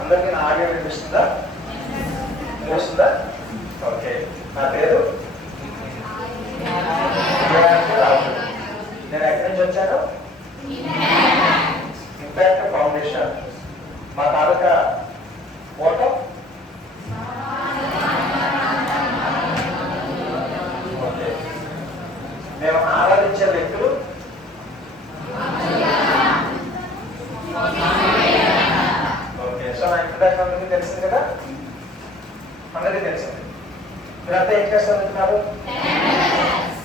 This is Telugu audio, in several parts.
అందరికీ నా ఆడియో వినిపిస్తుందా? వినిపిస్తుందా? ఓకే. నా పేరు రాజు. నేను ఎక్కడి నుంచి వచ్చాను? Impact foundation. మా తాలూకా ఫోటో ఓకే. మేము ఆరాధించే వ్యక్తులు ఓకే. సో నా ఇంట్రడక్షన్ అందరికీ తెలిసింది కదా? అందరికీ తెలిసింది. మీరంతా ఏం క్లాస్ చదువుతున్నారు?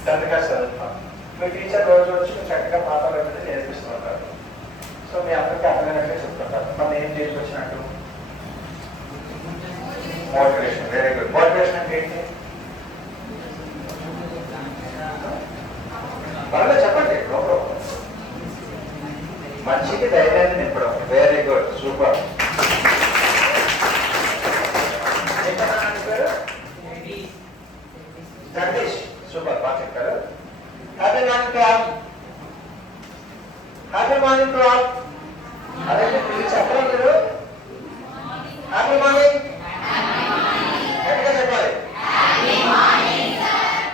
10th క్లాస్ చదువుతున్నాం. మీ టీచర్ రోజు వచ్చి చక్కగా పాఠాలు అనేది నేర్పిస్తుంటారు. సో మీ అందరికీ అర్థమైనట్లే చెప్తుంటారు. మనం ఏం చేసి వచ్చినట్టు మోటివేషన్. Very good. మోటివేషన్ అంటే ఏంటి? బాగా చెప్పండి. మనిషికి ధైర్యాన్ని నింపడం. Very good, super. Jagadish, super, బాగా చెప్పారు. Happy morning to all. Happy morning to all. అదే మీరు చెప్పడం మీరు హ్యాపీ మార్నింగ్ ఎక్కడ చెప్పాలి?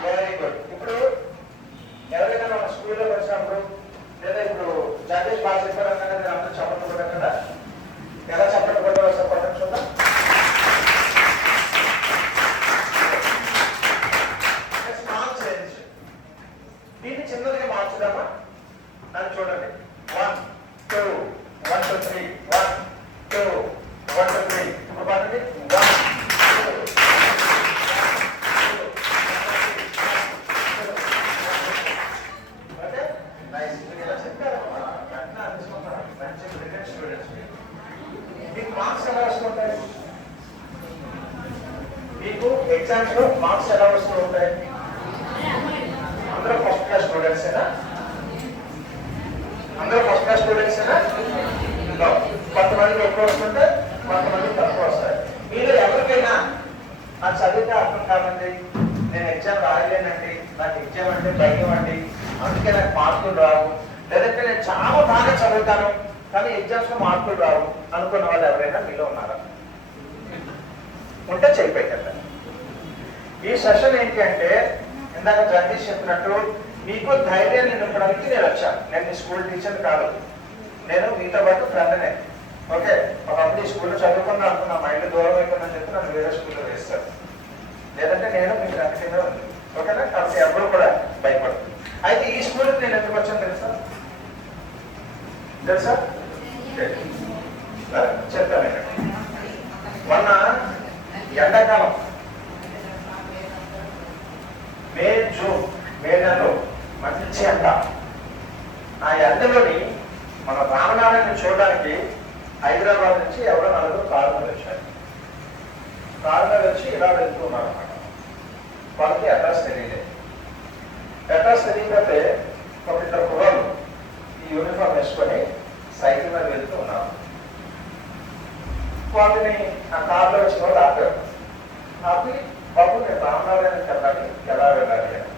Very good. ఇప్పుడు ఎవరైనా మన స్కూల్లో వచ్చినప్పుడు లేదా ఇప్పుడు జగదీష్ బాగా చెప్పారన్నా నేను అందరూ చెప్పడం కూడా కదా, ఎలా చెప్పడం కూడా చెప్పడం చూద్దాం. దీన్ని చిన్నదిగా మార్చుదామా? నన్ను చూడండి. 1 2 1 2 3 1 2 1 2 3. ఇప్పుడు పడండి. 1 2 ఓకే, నైస్. మీరు ఇలా చెప్పారమ్మా, వెంటనే అందించుకుంటారు. మంచి బ్రిలియంట్ స్టూడెంట్స్. మీకు మార్క్స్ ఎలా వస్తుంటాయి? మీకు ఎగ్జామ్స్ లో మార్క్స్ ఎలా వస్తూ ఉంటాయి? అందరూ ఫస్ట్ క్లాస్ స్టూడెంట్సేనా? అందరూ ఫస్ట్ క్లాస్ స్టూడెంట్సేనా? కొంతమందికి ఎక్కువ వస్తుంటే కొంతమందికి తక్కువ వస్తాయి. మీరు ఎవరికైనా నాకు చదివితే అర్థం కాదండి, నేను ఎగ్జామ్ రాయలేనండి, నాకు ఎగ్జామ్ అంటే భయం అండి, అందుకే నాకు మార్కులు రావు, లేదంటే నేను చాలా బాగా చదువుతాను కానీ ఎగ్జామ్స్ లో మార్కులు రావు అనుకున్న వాళ్ళు ఎవరైనా మీలో ఉన్నారా? ఉంటే చేయిపోయిందండి. ఈ సెషన్ ఏంటి అంటే ఇందాక జగదీష్ చెప్పినట్టు మీకు ధైర్యాన్ని నింపడానికి నేను వచ్చాను. నేను మీ స్కూల్ టీచర్ కాదు, నేను మీతో పాటు ఫ్రెండ్నే. ఓకే, ఒకప్పుడు ఈ స్కూల్లో చదువుకుందా అనుకున్నా, మా ఇల్లు దూరం అయిపోయిందని చెప్పి నన్ను వేరే స్కూల్లో వేస్తారు. లేదంటే నేను మీ ఫ్రెండ్ కింద ఉంది. ఓకేనా? కాబట్టి ఎవరు కూడా భయపడదు. అయితే ఈ స్కూల్కి నేను ఎందుకు వచ్చాను తెలుసా? చెప్తాను. మొన్న ఎండాకాలం మే జూన్ మే నెలలో మంచి ఎండ. ఆ ఎండలోని మన రామనారాయణ చూడడానికి హైదరాబాద్ నుంచి ఎవరో నలుగురు కారు మీద వచ్చారు. కారు మీద వచ్చి ఇలా వెళ్తూ ఉన్నారు అన్నమాట. వాళ్ళకి అడ్రస్ తెలియలేదు. అడ్రస్ తెలియకపోతే ఒక ఇద్దరు కుర్రాళ్ళు ఈ యూనిఫామ్ వేసుకొని సైకిల్ మీద వెళ్తూ ఉన్నారు. వాళ్ళని ఆ కారులో వచ్చిన వాళ్ళు ఆపారు. ఆపి బాబు నేను రామనారాయణకి వెళ్ళాలి, ఎలా వెళ్ళాలి అని.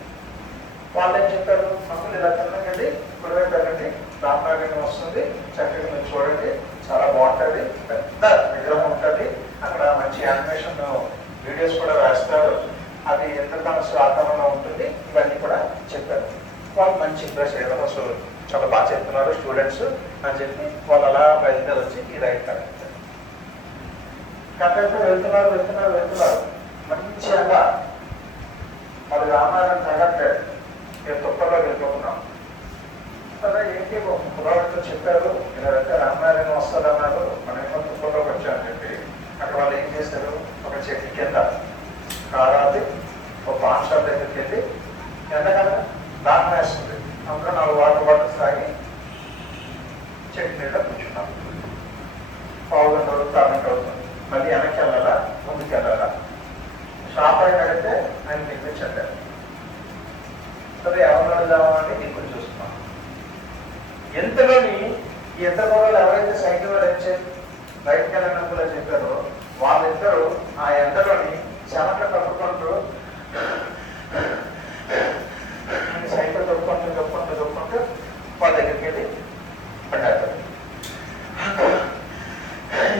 వాళ్ళు ఏం చెప్పారు? మమ్మల్ని ఇలా తిన్నాకండి, కుడివైపు వెళ్ళండి, రామనారాయణ వస్తుంది, చక్కగా మీరు చూడండి, చాలా బాగుంటుంది, పెద్ద విగ్రహం ఉంటుంది, అక్కడ మంచి యానిమేషన్ వీడియోస్ కూడా వేస్తారు, అది ఇంద్రధనుస్సు వాతావరణం ఉంటుంది, ఇవన్నీ కూడా చెప్పారు. వాళ్ళు మంచి ఇంప్రెస్ అయ్యారు. సో చాలా బాగా చెప్తున్నారు స్టూడెంట్స్ అని చెప్పి వాళ్ళు అలా బయలుదేరి వచ్చి ఈ రైట్ కరెక్ట్ కరెక్ట్ వెళ్తున్నారు. మంచి అలా మరి రామాయణం తగ్గట్లేదు, నేను తుప్పల్లో వెళ్ళిపోతున్నాం. సరే ఏంటి కుర్రాడితో చెప్పారు ఇలాంటే రామాయణం వస్తుందన్నారు, మనమేమో తుప్పల్లోకి వచ్చామని చెప్పి అక్కడ వాళ్ళు ఏం చేశారు, ఒక చెట్టు కింద కారాది ఒక పాన్ షాప్ దగ్గరికి వెళ్ళి ఎంతకన్నా దాహం వేస్తుంది, అందులో 4 వాటర్ బాటిల్స్ తాగి చెట్టు నీళ్ళ కూర్చున్నాం. పావుగంట అవుతుంది, అరగంట అవుతుంది. మళ్ళీ వెనక్కి వెళ్ళాలా ముందుకు వెళ్ళాలా? షాప్ అయిన అడిగితే ఆయన పిలిపించారు. సరే ఎవరు వెళ్దామని దిక్కులు చూస్తున్నాం. ఎంతలోని ఈ ఇద్దరు వాళ్ళు ఎవరైతే సైకిల్ వాళ్ళు వచ్చే బయటకు వెళ్ళినప్పుడు చెప్పారో వాళ్ళిద్దరూ ఆ ఎండలోని చెమట కప్పుకుంటూ సైకిల్ దొక్కుంటూ వాళ్ళ దగ్గరికి వెళ్ళి పడ్డారు.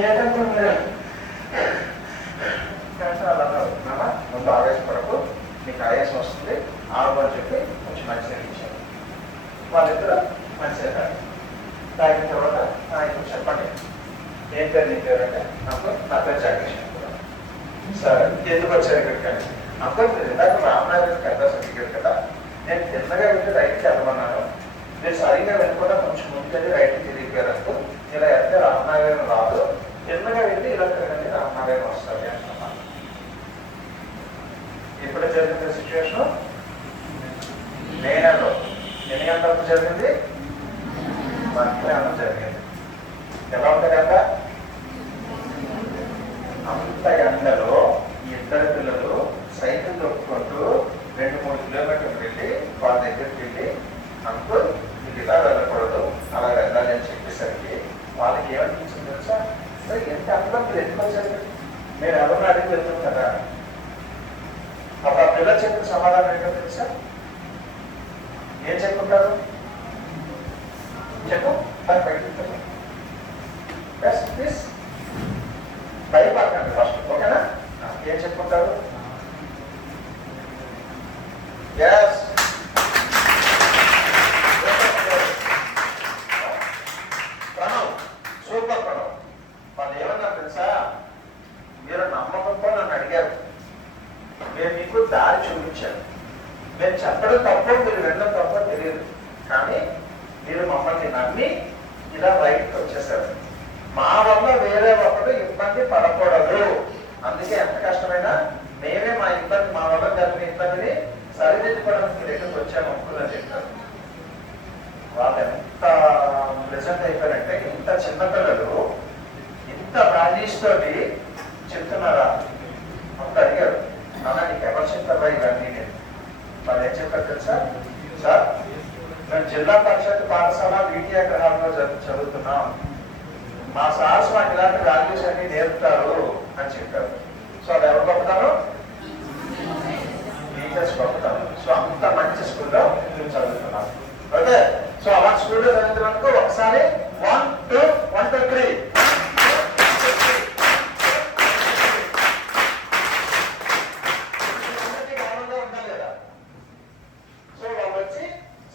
ఏంటంటే ముందు ఆవేశపడకు, నీకు ఆయాసం వస్తుంది ఆగు అని చెప్పి కొంచెం మంచిగా ఇచ్చారు. వాళ్ళిద్దరు మంచిగా తాగిన తర్వాత ఇప్పుడు చెప్పండి ఏం పేరు నీ పేరు అంటే నా పేరు జగదీష్ సార్ ఎందుకు వచ్చారు ఇక్కడికి? అప్పుడు ఇందాక రామనాథ్ కదా సర్టిఫికేట్ కదా, నేను తిన్నగా వెళ్ళి రైట్కి వెళ్ళమన్నాను, మీరు సరిగ్గా వెళ్ళకుండా కొంచెం ముందుకెళ్ళి రైట్కి తిరిగిపోయారు, ఇలా వెళ్తే రామనారాయణ రాదు, తిన్నగా వెళ్ళి ఇలా తిరగండి రామనారాయణ వస్తుంది అంటున్నాను. ఇప్పుడు జరిగిన సిచ్యువేషన్ నేనలో ఎన్ని గంటలకు జరిగింది? మధ్యాహ్నం జరిగింది. ఎలా ఉంటుంది కదా అంత ఎండలో ఇద్దరు పిల్లలు సైకిల్ తొక్కుకుంటూ 2-3 కిలోమీటర్లు వెళ్ళి వాళ్ళ దగ్గరికి వెళ్ళి అంకుల్ మీకు ఇలా వెళ్ళకూడదు అలా వెళ్ళాలి అని చెప్పేసరికి వాళ్ళకి ఏమనిపించింది తెలుసా? ఎంత అందులో మీరు ఎందుకు వచ్చారు? నేను ఎవరిని అడిగి వెళ్తుంది కదా. అప్పుడు ఆ పిల్లలు చెప్పిన సమాధానం ఏంటో తెలుసా? ఏం చెప్పుకుంటారు? చెప్పు ప్లీజ్ భయపడకండి ఫస్ట్, ఓకేనా? ఏం చెప్పుకుంటారు? Yes Pranav, super Pranav. వాళ్ళు ఏమన్నారు తెలుసా? మీరు నమ్మకంతో నన్ను అడిగారు, నేను మీకు దారి చూపించాను, నేను చెప్పడం తప్ప మీరు వెళ్ళడం తప్ప తెలియదు, కానీ మీరు మమ్మల్ని నమ్మి ఇలా రైట్కి వచ్చేసారు. మా వల్ల వేరే ఒకరు ఇబ్బంది పడకూడదు, అందుకే ఎంత కష్టమైనా మేమే మా ఇబ్బంది, మా వల్ల జరిగిన ఇబ్బందిని సరిదిద్దుకోవడానికి దగ్గరికి వచ్చాము అని చెప్తారు. వాళ్ళు ఎంత ప్రెసెంట్ అయిపోయారంటే ఇంత చిన్నపిల్లలు ఇంత వాల్యూస్ తోటి చెప్తున్నారా? అంత అడిగారు, అన్న నీకు ఎవరు చెప్తారా ఇవన్నీ? నేను వాళ్ళు ఏం చెప్పారు తెలుసా? సార్ మేము జిల్లా పరిషత్ పాఠశాల వీటి గ్రహాల్లో చదువుతున్నాం, మా సార్స్ మాకు ఇలాంటి వాల్యూస్ అన్ని నేర్పుతారు అని చెప్పారు. సో అది ఎవరు గొప్పతారు? టీచర్స్ గొప్పతారు. సో అంత మంచి స్కూల్లో మేము చదువుతున్నాం. ఓకే, సో అలా స్కూల్లో చదువుతున్నందుకు ఒకసారి 1 2 1 2 3 ఉండాలి కదా. సో వాళ్ళు వచ్చి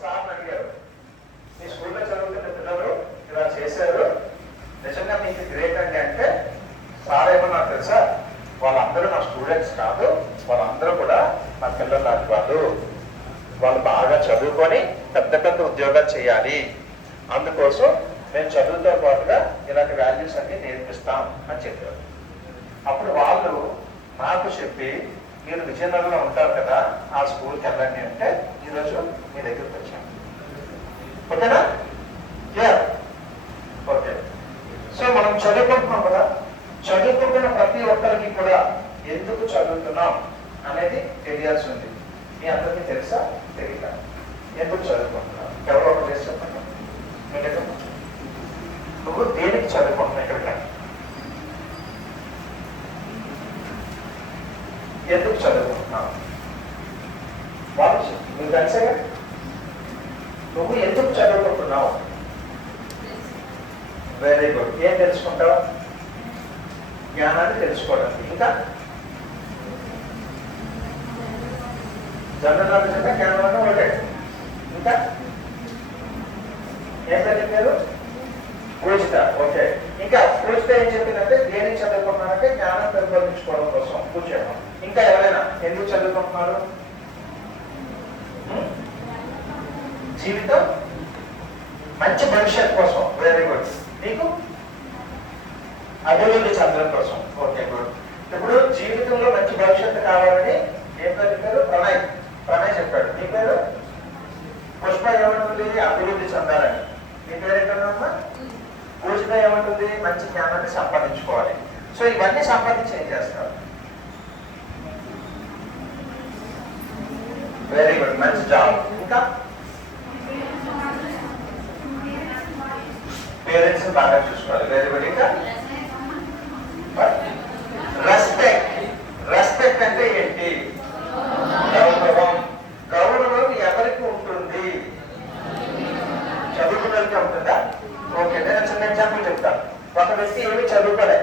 సార్ని అడిగారు, మీ స్కూల్లో చదువుతున్న పిల్లలు ఇలా చేశారు, నిజంగా మీకు గ్రేట్ అండి అంటే సార్ ఏమన్నారు తెలుసా? వాళ్ళందరూ నా స్టూడెంట్స్ కాదు, వాళ్ళందరూ కూడా నా పిల్లలు లాంటి వాళ్ళు, వాళ్ళు బాగా చదువుకొని పెద్ద పెద్ద ఉద్యోగాలు చేయాలి, అందుకోసం మేము చదువుతో పాటుగా ఇలాంటి వాల్యూస్ అన్ని నేర్పిస్తాం అని చెప్పారు. అప్పుడు వాళ్ళు నాకు చెప్పి మీరు విజయనగరంలో ఉంటారు కదా, ఆ స్కూల్కి వెళ్ళండి అంటే ఈరోజు మీ దగ్గరికి వచ్చాను. ఓకేనా? ఓకే. సో మనం చదువుకుంటున్నాం కదా, చదువుకుంటున్న ప్రతి ఒక్కరికి కూడా ఎందుకు చదువుతున్నాం అనేది తెలియాల్సి ఉంది. మీ అందరికీ తెలుసా? తెలియదా? ఎందుకు చదువుకుంటున్నాం? ఎవరో ఒకరు చేసి చెప్పండి. నువ్వు దేనికి చదువుకుంటున్నావు? ఇక్కడ ఎందుకు చదువుకుంటున్నావు? వాళ్ళు నువ్వు తెలుసా? నువ్వు ఎందుకు చదువుకుంటున్నావు? Very good. ఏం తెలుసుకుంటావు? జ్ఞానాన్ని తెలుసుకోవడానికి. ఇంకా జనరల్ నాలెడ్జ్ అంటే జ్ఞానం అంటే ఒకటే. ఇంకా ఏం తెలియదు? పూజిత. ఓకే. ఇంకా పూజిత ఏం చెప్పిందంటే దేనికి చదువుకుంటున్నారంటే జ్ఞానం పెంపొందించుకోవడం కోసం పూజ చేయడం. ఇంకా ఎవరైనా ఎందుకు చదువుకుంటున్నారు? జీవితం మంచి భవిష్యత్ కోసం. Very good. నీకు అభివృద్ధి చెందడం కోసం. Okay, good. ఇప్పుడు జీవితంలో మంచి భవిష్యత్తు కావాలని ఏం పేరు చెప్పారు? ప్రణయ్ చెప్పాడు. నీ పేరు? పుష్ప ఏమంటుంది? అభివృద్ధి చెందాలని. నీ పేరు ఏంటమ్మా? పూజిత ఏమంటుంది? మంచి జ్ఞానాన్ని సంపాదించుకోవాలి. సో ఇవన్నీ సంపాదించి ఏం చేస్తారు? వెరీ గుడ్, మంచి జాబ్. ఇంకా పేరెంట్స్ బాగా చూసుకోవాలి. Very good. ఇంకా రెస్పెక్ట్ అంటే ఏంటి? గౌరవం. గౌరవం ఎవరికి ఉంటుంది? చదువుకున్నకి ఉంటుందా? ఓకే, నేను చిన్న ఎగ్జాంపుల్ చెప్తాను. ఒక వ్యక్తి ఏమి చదువుకోలే,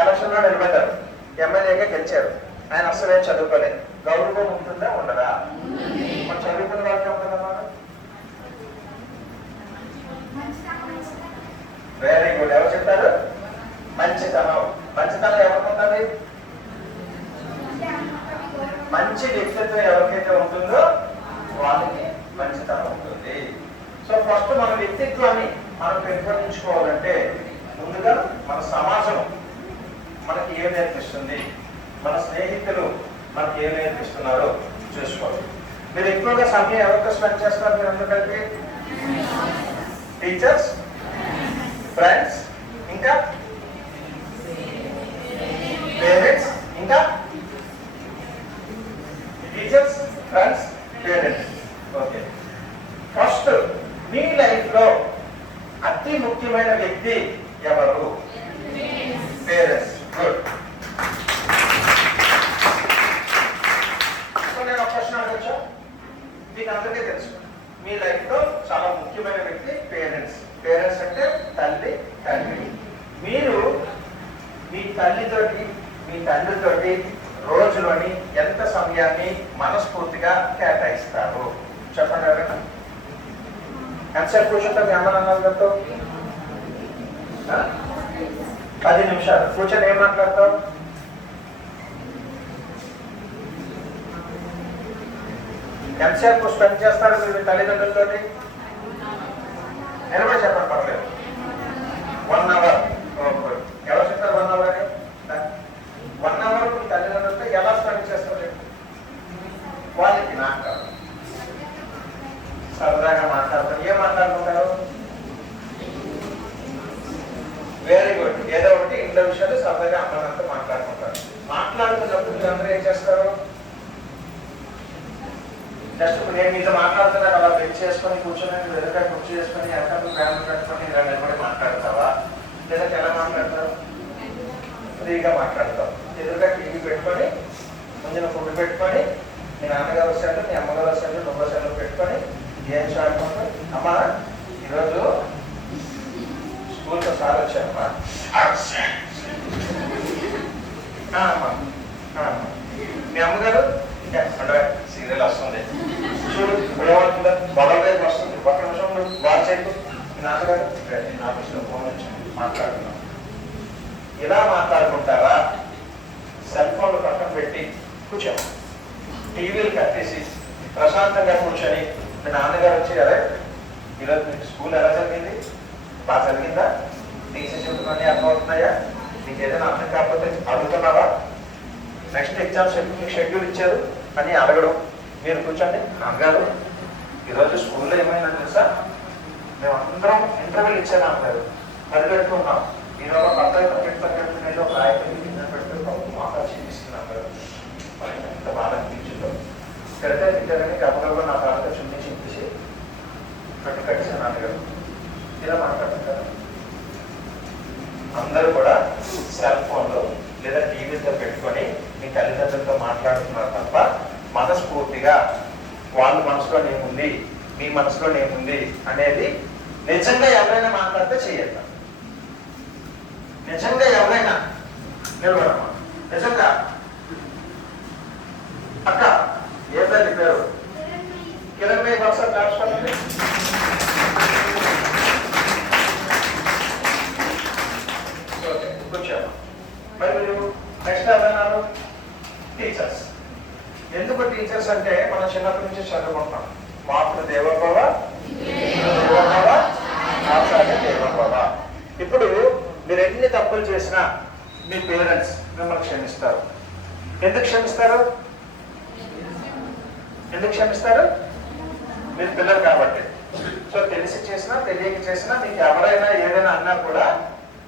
ఎలక్షన్లో నిలబడ్డారు, ఎమ్మెల్యేగా గెలిచారు. ఆయన అసలే చదువుకోలేదు. గౌరవం ఉంటుందా ఉండదా? మనం చదువుకున్న వాళ్ళకి ఉంటుందమ్మా. Very good. ఎవరు చెప్తారు? మంచితనం. మంచితనం ఎవరికి? మంచి వ్యక్తిత్వం ఎవరికైతే ఉంటుందో వాళ్ళకి మంచితనం ఉంటుంది. సో ఫస్ట్ మన వ్యక్తిత్వాన్ని మనం పెంపొందించుకోవాలంటే ముందుగా మన సమాజం మనకి ఏం నేర్పిస్తుంది, మన స్నేహితులు మనకి ఏం నేర్పిస్తున్నారో చూసుకోవాలి. మీరు ఎక్కువగా సమయం ఎవరితో స్పెండ్ చేస్తారు? మీరు అందరూ కలిపి టీచర్స్, ఫ్రెండ్స్, ఇంకా పేరెంట్స్, ఇంకా teachers, friends, parents. Okay. First మీ లైఫ్ లో అతి ముఖ్యమైన వ్యక్తి ఎవరు? పేరెంట్స్. గుడ్. నేను ఒక క్వశ్చన్ అడగచ్చా? మీకు అందరికీ తెలుసు మీ లైఫ్ లో చాలా ముఖ్యమైన వ్యక్తి పేరెంట్స్. పేరెంట్స్ అంటే తల్లి, తండ్రి. మీరు మీ తల్లితోటి, మీ తండ్రితోటి రోజులోని ఎంత సమయాన్ని మనస్ఫూర్తిగా కేటాయిస్తారు? చెప్పండి ఎవరైనా. ఎంతసేపు కూర్చుంటాం మీ అమ్మ నాన్నలతో? 10 నిమిషాలు. కూర్చొని ఏం మాట్లాడతావు? ఎంతసేపు స్పెండ్ చేస్తారు మీరు మీ తల్లిదండ్రులతో? నిలబడి చెప్పండి, పర్లేదు. 1 అవర్. ఎవరు చెప్తారు 1 అవర్ అని? 1 అవర్ మీ తల్లిదండ్రులతో ఎలా స్పెండ్ చేస్తారు? వాళ్ళకి నాకు సరదాగా మాట్లాడతారు. ఏం మాట్లాడుకుంటారు? Very good. ఏదో ఒకటి ఇంట్లో విషయాలు సరదాగా అమ్మనంతా మాట్లాడుకుంటారు. మాట్లాడుతున్నప్పుడు మీరు అందరూ ఏం చేస్తారు? జస్ట్ నేను మీతో మాట్లాడుతున్నా అలా బెంచ్ చేసుకొని కూర్చొని ఎదురుగా కుర్చీ చేసుకొని ఎక్కడ బ్యాన్ కట్టుకొని ఇలా నిలబడి మాట్లాడతావా? లేదంటే ఎలా మాట్లాడతావు? ఫ్రీగా మాట్లాడతావు. ఎదురుగా టీవీ పెట్టుకొని ముందున ఫుడ్ పెట్టుకొని మీ నాన్నగారు వచ్చాడు, మీ అమ్మగారు వచ్చాడు, నువ్వు వచ్చాడు పెట్టుకొని గేమ్స్ ఆడుకుంటూ, అమ్మా ఈరోజు స్కూల్తో సార్ వచ్చారమ్మా. మీ అమ్మగారు సీరియల్ వస్తుంది చూడు, ఏమవుతుందా బలవే వస్తుంది, ఒక్క నిమిషం వాచ్ చేయకు. మీ నాన్నగారు ఆఫీస్లో ఫోన్ వచ్చి మాట్లాడుతున్నాం. ఇలా మాట్లాడుకుంటారా? సెల్ ఫోన్లు పక్కన పెట్టి కూర్చో, టీవీలు కట్టేసి ప్రశాంతంగా కూర్చొని మీ నాన్నగారు వచ్చి అరే ఈరోజు మీకు స్కూల్ ఎలా జరిగింది, బాగా జరిగిందా, టీచర్ చెప్తున్నా అర్థమవుతున్నాయా, నీకు ఏదైనా అర్థం కాకపోతే అడుగుతున్నావా, నెక్స్ట్ ఎగ్జామ్స్ మీకు షెడ్యూల్ ఇచ్చారు అని అడగడం. మీరు కూర్చోండి, నాన్నగారు ఈరోజు స్కూల్లో ఏమైనా తెలుసా, మేము అందరం ఇంటర్వ్యూలు ఇచ్చాను అన్నారు, అది పెట్టుకున్నాం, ఈరోజు పెట్టుకుని ఒక రాయితీ కింద పెట్టుకుని మాటలు చూపిస్తున్నాం కదా, ఎంత బాగా అనిపించిందో. పెడితే తిట్టారని గబగబా నా తర్వాత చున్నీ చూపించి కట్టు కట్టేసాను నాన్నగారు. ఇలా మాట్లాడుతుంటారు. అందరూ కూడా సెల్ ఫోన్లో లేదా టీవీతో పెట్టుకొని మీ తల్లిదండ్రులతో మాట్లాడుతున్నారు తప్ప మనస్ఫూర్తిగా వాళ్ళ మనసులోనేముంది, మీ మనసులోనేముంది అనేది నిజంగా ఎవరైనా మాట్లాడితే చేయొద్దు. నిజంగా ఎవరైనా నిలబడమ్మా, నిజంగా అక్క ఏ తల్లి పేరు? కిరణ్ మీ ఒకసారి రాసుకోండి. కూర్చోమ్మా. మరి మీరు నెక్స్ట్ ఎవరైనారు? టీచర్స్. ఎందుకు టీచర్స్ అంటే మనం చిన్నప్పటి నుంచి చదువుకుంటాం. మాతృ దేవోభవ, దేవోభవ, ఆచార్య దేవోభవ. ఇప్పుడు మీరు ఎన్ని తప్పులు చేసినా మీ పేరెంట్స్ మిమ్మల్ని క్షమిస్తారు. ఎందుకు క్షమిస్తారు? ఎందుకు క్షమిస్తారు? మీరు పిల్లలు కాబట్టి. సో తెలిసి చేసినా తెలియక చేసినా మీకు ఎవరైనా ఏదైనా అన్నా కూడా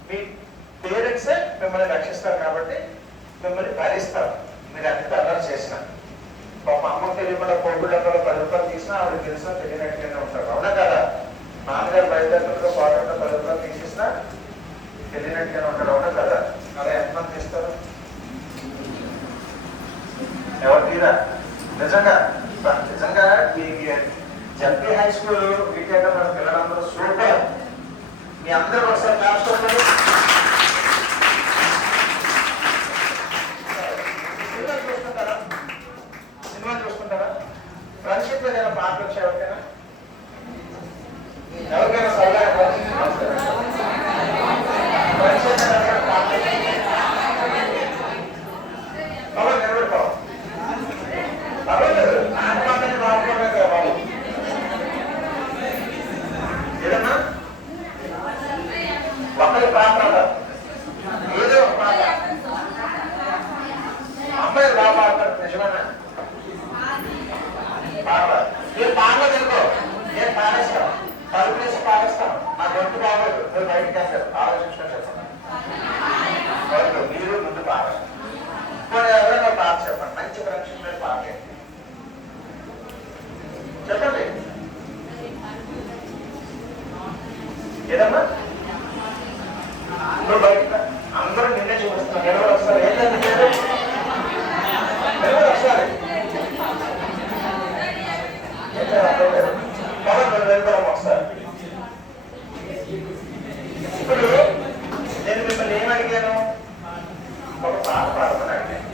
మీ పేరెంట్సే మిమ్మల్ని రక్షిస్తారు కాబట్టి మిమ్మల్ని భరిస్తారు. మీరు ఎంత అల్లరి చేసినా, పాప అమ్మకు తెలియకుండా పొగ్గు డబ్బులు 10 రూపాయలు తీసినా ఆవిడ తెలిసినా తెలియనట్టుగానే ఉంటారు. అవునా కదా? నాన్నగారు బయలుదేరుతో పాటంలో 10 రూపాయలు తీసేసినా తెలియనట్టుగానే ఉంటారు. అవునా కదా? అలా ఎంతమంది తీస్తారు? ఎవరు తీరా? నిజంగా నిజంగా జడ్పీ హై స్కూల్ వీటిలో మన పిల్లలందరూ సూపర్. మీ అందరూ ఒకసారి క్లాస్ కొట్టండి. అబ్బాయి బాగా పాడతారు, నిజమేనా? పాడతారు. మీరు పాడలేదు అనుకో, నేను పాడేస్తాను, పలుపులేసి పాడేస్తాను, నా గొంతు బాగోదు, మీరు బయటకు వెళ్తారు. ఆలోచించుకొని చెప్పండి. మీరు ముందు పాడాలి. ఎవరైనా పాట చెప్పండి, మంచి ఫ్రెండ్షిప్ మీద పాట చెప్పండి. ఏదమ్మా నువ్వు బయట అందరూ నిన్నే చూపిస్తున్నారు. ఎవరు వస్తారు? ఏంటంటే మీరు ఎవరు వస్తారు? వెళ్తాం వస్తారు. ఇప్పుడు నేను మిమ్మల్ని ఏమడిగాను? ఒక పాట పాడమని అడిగాను.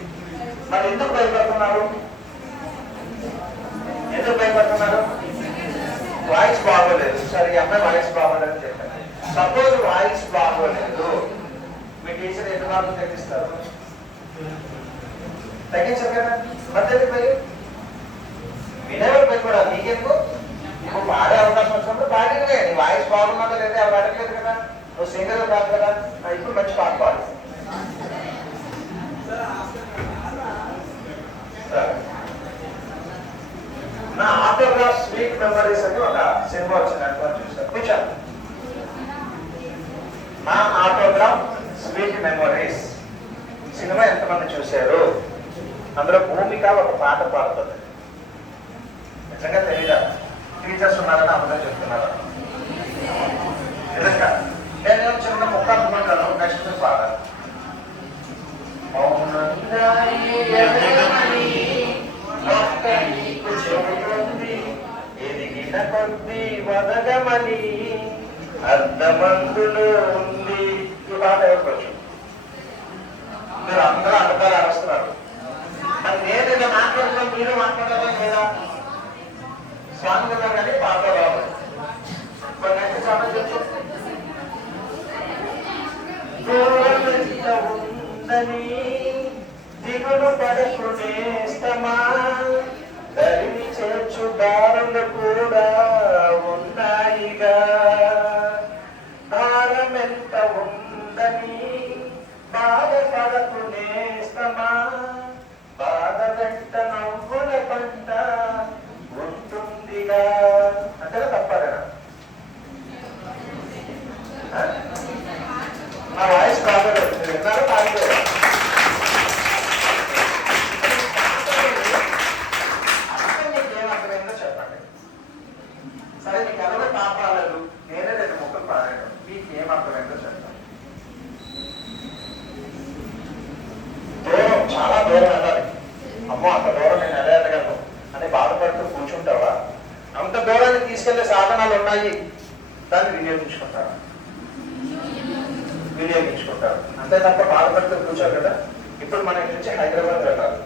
మరి ఎందుకు భయపడుతున్నారు? ఎందుకు భయపడుతున్నారు? వాయిస్ బాగోలేదు. సరే, ఈ అమ్మాయి వాయిస్ బాగోలేదని చెప్పాను. సపోజ్ వాయిస్ బాగోలేదు, మీ టీచర్ ఎన్ని మార్కులు తగ్గిస్తారు? తగ్గించారు కదా. మధ్య భయం వినేవారు భయపడాలి. నీకెందుకు? నువ్వు పాడే అవకాశం వచ్చినప్పుడు పాడినవే. నీ వాయిస్ బాగున్నదో లేదా ఎవరు అడగలేదు కదా. నువ్వు సింగర్ కాదు కదా. ఇప్పుడు మంచి పాట పాడు. నా ఆటోగ్రాఫ్ స్వీట్ మెమరీస్ అని ఒక సినిమా వచ్చింది, చూసాను. కూర్చోండి. నా ఆటోగ్రాఫ్ స్వీట్ మెమరీస్ సినిమా ఎంతమంది చూశారు? అందులో భూమిక ఒక పాట పాడుతుంది. నిజంగా తెలీదా? టీచర్స్ ఉన్నారని అబద్ధం చెప్తున్నారా? నిజంగా నేను చిన్న ముక్క అనుకుంటాను, నెక్స్ట్ పాడాలి. ఎదిగిన కొద్ది వదగమని అర్ధమందులో ఉంది. ఈ పాట ఎవరికొచ్చు? మీరు అందరూ అర్థాలు అరుస్తున్నారు. మరి నేను ఇలా మాట్లాడుతున్నాను, మీరు మాట్లాడాలా లేదా? స్వామి ఉన్నారు కానీ పాట రావాలి. నెక్స్ట్ చాలా చెప్పు. ఉందని దిగులు పడకు నేస్తమా, దరిని చేర్చు దారులు కూడా ఉన్నాయిగా. భారమెంత ఉందని బాధపడకు నేస్తమా, బాధ వెంట నవ్వుల పంట ఉంటుందిగా. అంటే తప్పదా? నా వాయిస్ బాగోలేదు, మీరు విన్నారో బాగోలేదు? అర్థం మీకు ఏమర్థమైందో చెప్పండి. సరే, మీకు ఎవరు పాపాలేదు, నేనే 2 ముక్కలు పాడాను, మీకు ఏమర్థమైందో చెప్పండి. దూరం, చాలా దూరం వెళ్ళాలి. అమ్మో అంత దూరం నేను ఎలా వెళ్ళగలను అని బాధపడుతూ కూర్చుంటావా? అంత దూరాన్ని తీసుకెళ్లే సాధనాలు ఉన్నాయి, దాన్ని వినియోగించుకుంటారు. అంతే తప్ప బాధపడుతూ కూర్చోరు కదా. ఇప్పుడు మన ఇంటి నుంచి హైదరాబాద్ వెళ్ళాలి.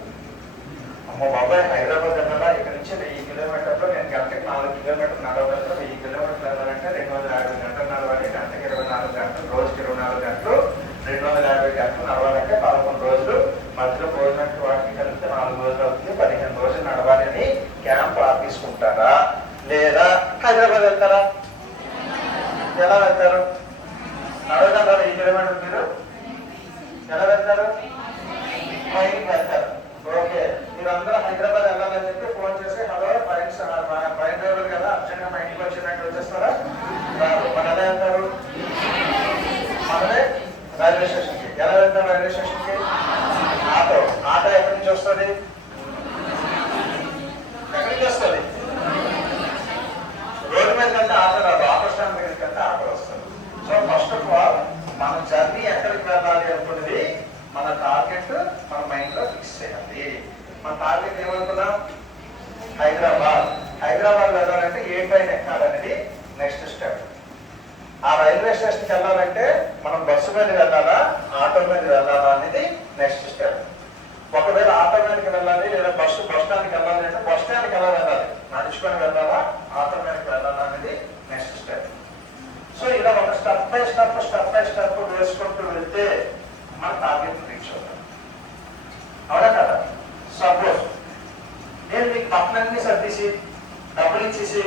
అమ్మ బాబాయ్, హైదరాబాద్ వెళ్ళాలా? ఇక్కడ నుంచి 1000 కిలోమీటర్లు, నేను గంటకి 4 కిలోమీటర్లు నడవగలను. 1000 కిలోమీటర్లు వెళ్ళాలంటే 250 గంటలు నడవాలి. గంటకి 24 గంటలు, రోజుకి 24 గంటలు, 250 గంటలు నడవాలంటే 11 రోజులు. మధ్యలో భోజనానికి వాటికి కలిపితే 4 రోజులు అవుతుంది. 15 రోజులు నడవాలి అని క్యాంప్ తీసుకుంటారా? లేదా హైదరాబాద్ వెళ్తారా? ఎలా వెళ్తారు? నడవగలరా? 1000 కిలోమీటర్లు మీరు ఎలా వెళ్తారు? ట్రైన్కి వెళ్తారు. ఓకే, మీరందరూ హైదరాబాద్ వెళ్ళాలని చెప్పి ఫోన్ చేసి, హలో ట్రైన్ డ్రైవర్ కదా, అర్జెంట్గా మా ఇంటికి వచ్చినట్టు వచ్చేస్తారా? మన ఎలా వెళ్తారు? మనమే రైల్వే స్టేషన్కి. ఎలా వెళ్తారు రైల్వే స్టేషన్కి? ఆటో. ఆటో ఎక్కడి నుంచి వస్తుంది? ఎక్కడి నుంచి వస్తుంది? రోడ్డు మీద వెళ్తే ఆటో రాదు, ఆటో స్టాండ్ దగ్గరికి వెళ్తే ఆటో వస్తుంది. సో ఫస్ట్ ఆఫ్ ఆల్ మన జర్నీ ఎక్కడికి వెళ్ళాలి అనుకున్నది, మన టార్గెట్ మన మైండ్ లో ఫిక్స్ చేయాలి. మన టార్గెట్ ఏమనుకున్నాం? హైదరాబాద్. హైదరాబాద్ వెళ్ళాలంటే ఏ ట్రైన్ ఎక్కాలనేది నెక్స్ట్ స్టెప్. ఆ రైల్వే స్టేషన్కి వెళ్ళాలంటే మనం బస్సు మీద వెళ్ళాలా, ఆటో మీద వెళ్ళాలా అనేది నెక్స్ట్ స్టెప్. ఒకవేళ ఆటో మీదకి వెళ్ళాలి లేదా బస్ స్టాండ్కి వెళ్ళాలి అంటే బస్ స్టాండ్కి ఎలా వెళ్ళాలి, నడుచుకొని వెళ్ళాలా, ఆటో మీదకి వెళ్ళాలా అనేది నెక్స్ట్ స్టెప్. సో ఇలా ఒక స్టెప్ బై స్టెప్ వేసుకుంటూ వెళ్తే మన టార్గెట్ రీచ్ అవుతాం. అవునా కదా? సపోజ్ నేను మీకు పక్కనన్నీ సర్దీసి డబ్బులు ఇచ్చేసి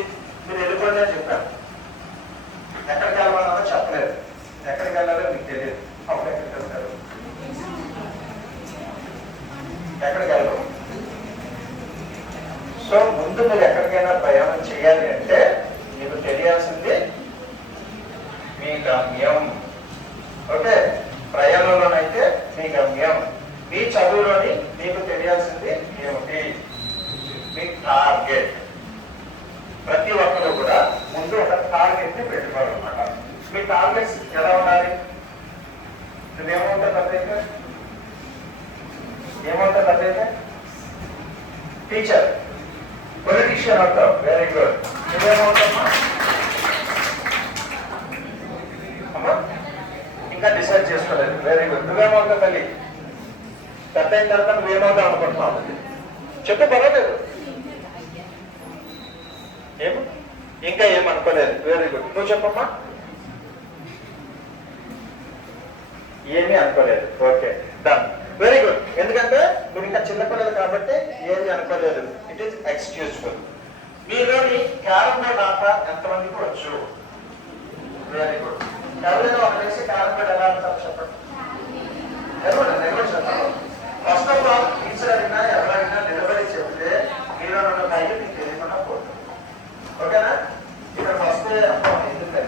మీరు వెళ్ళిపోండి అని చెప్పాను. ఎక్కడికి వెళ్ళాలన్నా చెప్పలేదు, ఎక్కడికి వెళ్ళాలో మీకు తెలియదు. అప్పుడు ఎక్కడికి వెళ్తారు? ఎక్కడికి వెళ్ళాలి? ఎక్కడికైనా ప్రయాణం చేయాలి అంటే మీకు తెలియాల్సింది మీ గమ్యం. ఓకే, ప్రయాణంలోనైతే మీ గమ్యం. మీ చదువులోని మీకు తెలియాల్సింది ఏమిటి? మీ టార్గెట్. ప్రతి ఒక్కరు కూడా ముందు ఒక టార్గెట్ ని పెట్టుకోవాలన్నమాట. మీ టార్గెట్స్ ఎలా ఉండాలి? నువ్వేమవుతావు అట్లయితే? ఏమవుతావు అట్లయితే? టీచర్, పొలిటీషియన్ అవుతావు. Very good. నువ్వేమవుతావమ్మా? అమ్మా ఇంకా డిసైడ్ చేసుకోలేదు. Very good. నువ్వేమవుతావు తల్లి? పెద్ద అయిన తర్వాత నువ్వేమవుతావు అనుకుంటున్నావు? చెప్పు, పర్వాలేదు. ఏం ఇంకా ఏమనుకోలేదు. Very good. నువ్వు చెప్పమ్మా. ఏమీ అనుకోలేదు. Okay, done. Very good. ఎందుకంటే మీరు ఇంకా చిన్నపిల్లలు కాబట్టి ఏమీ అనుకోలేదు. It is excusable. మీలోని క్యారమ్ బోర్డ్ ఆట ఎంతమందికి వచ్చు? Very good. ఎవరైనా ఒక వేసి క్యారమ్ బోర్డ్ ఎలా ఆడతారు చెప్పండి. ఎవరు చెప్పారు? ఫస్ట్ ఆఫ్ ఆల్ టీచర్ అడిగినా ఎవరైనా నిలబడి చెప్తే మీలో ఉన్న పైకి మీకు తెలియకుండా పోతుంది. ఓకేనా? ఇక్కడ ఫస్ట్ ఎందుకంటే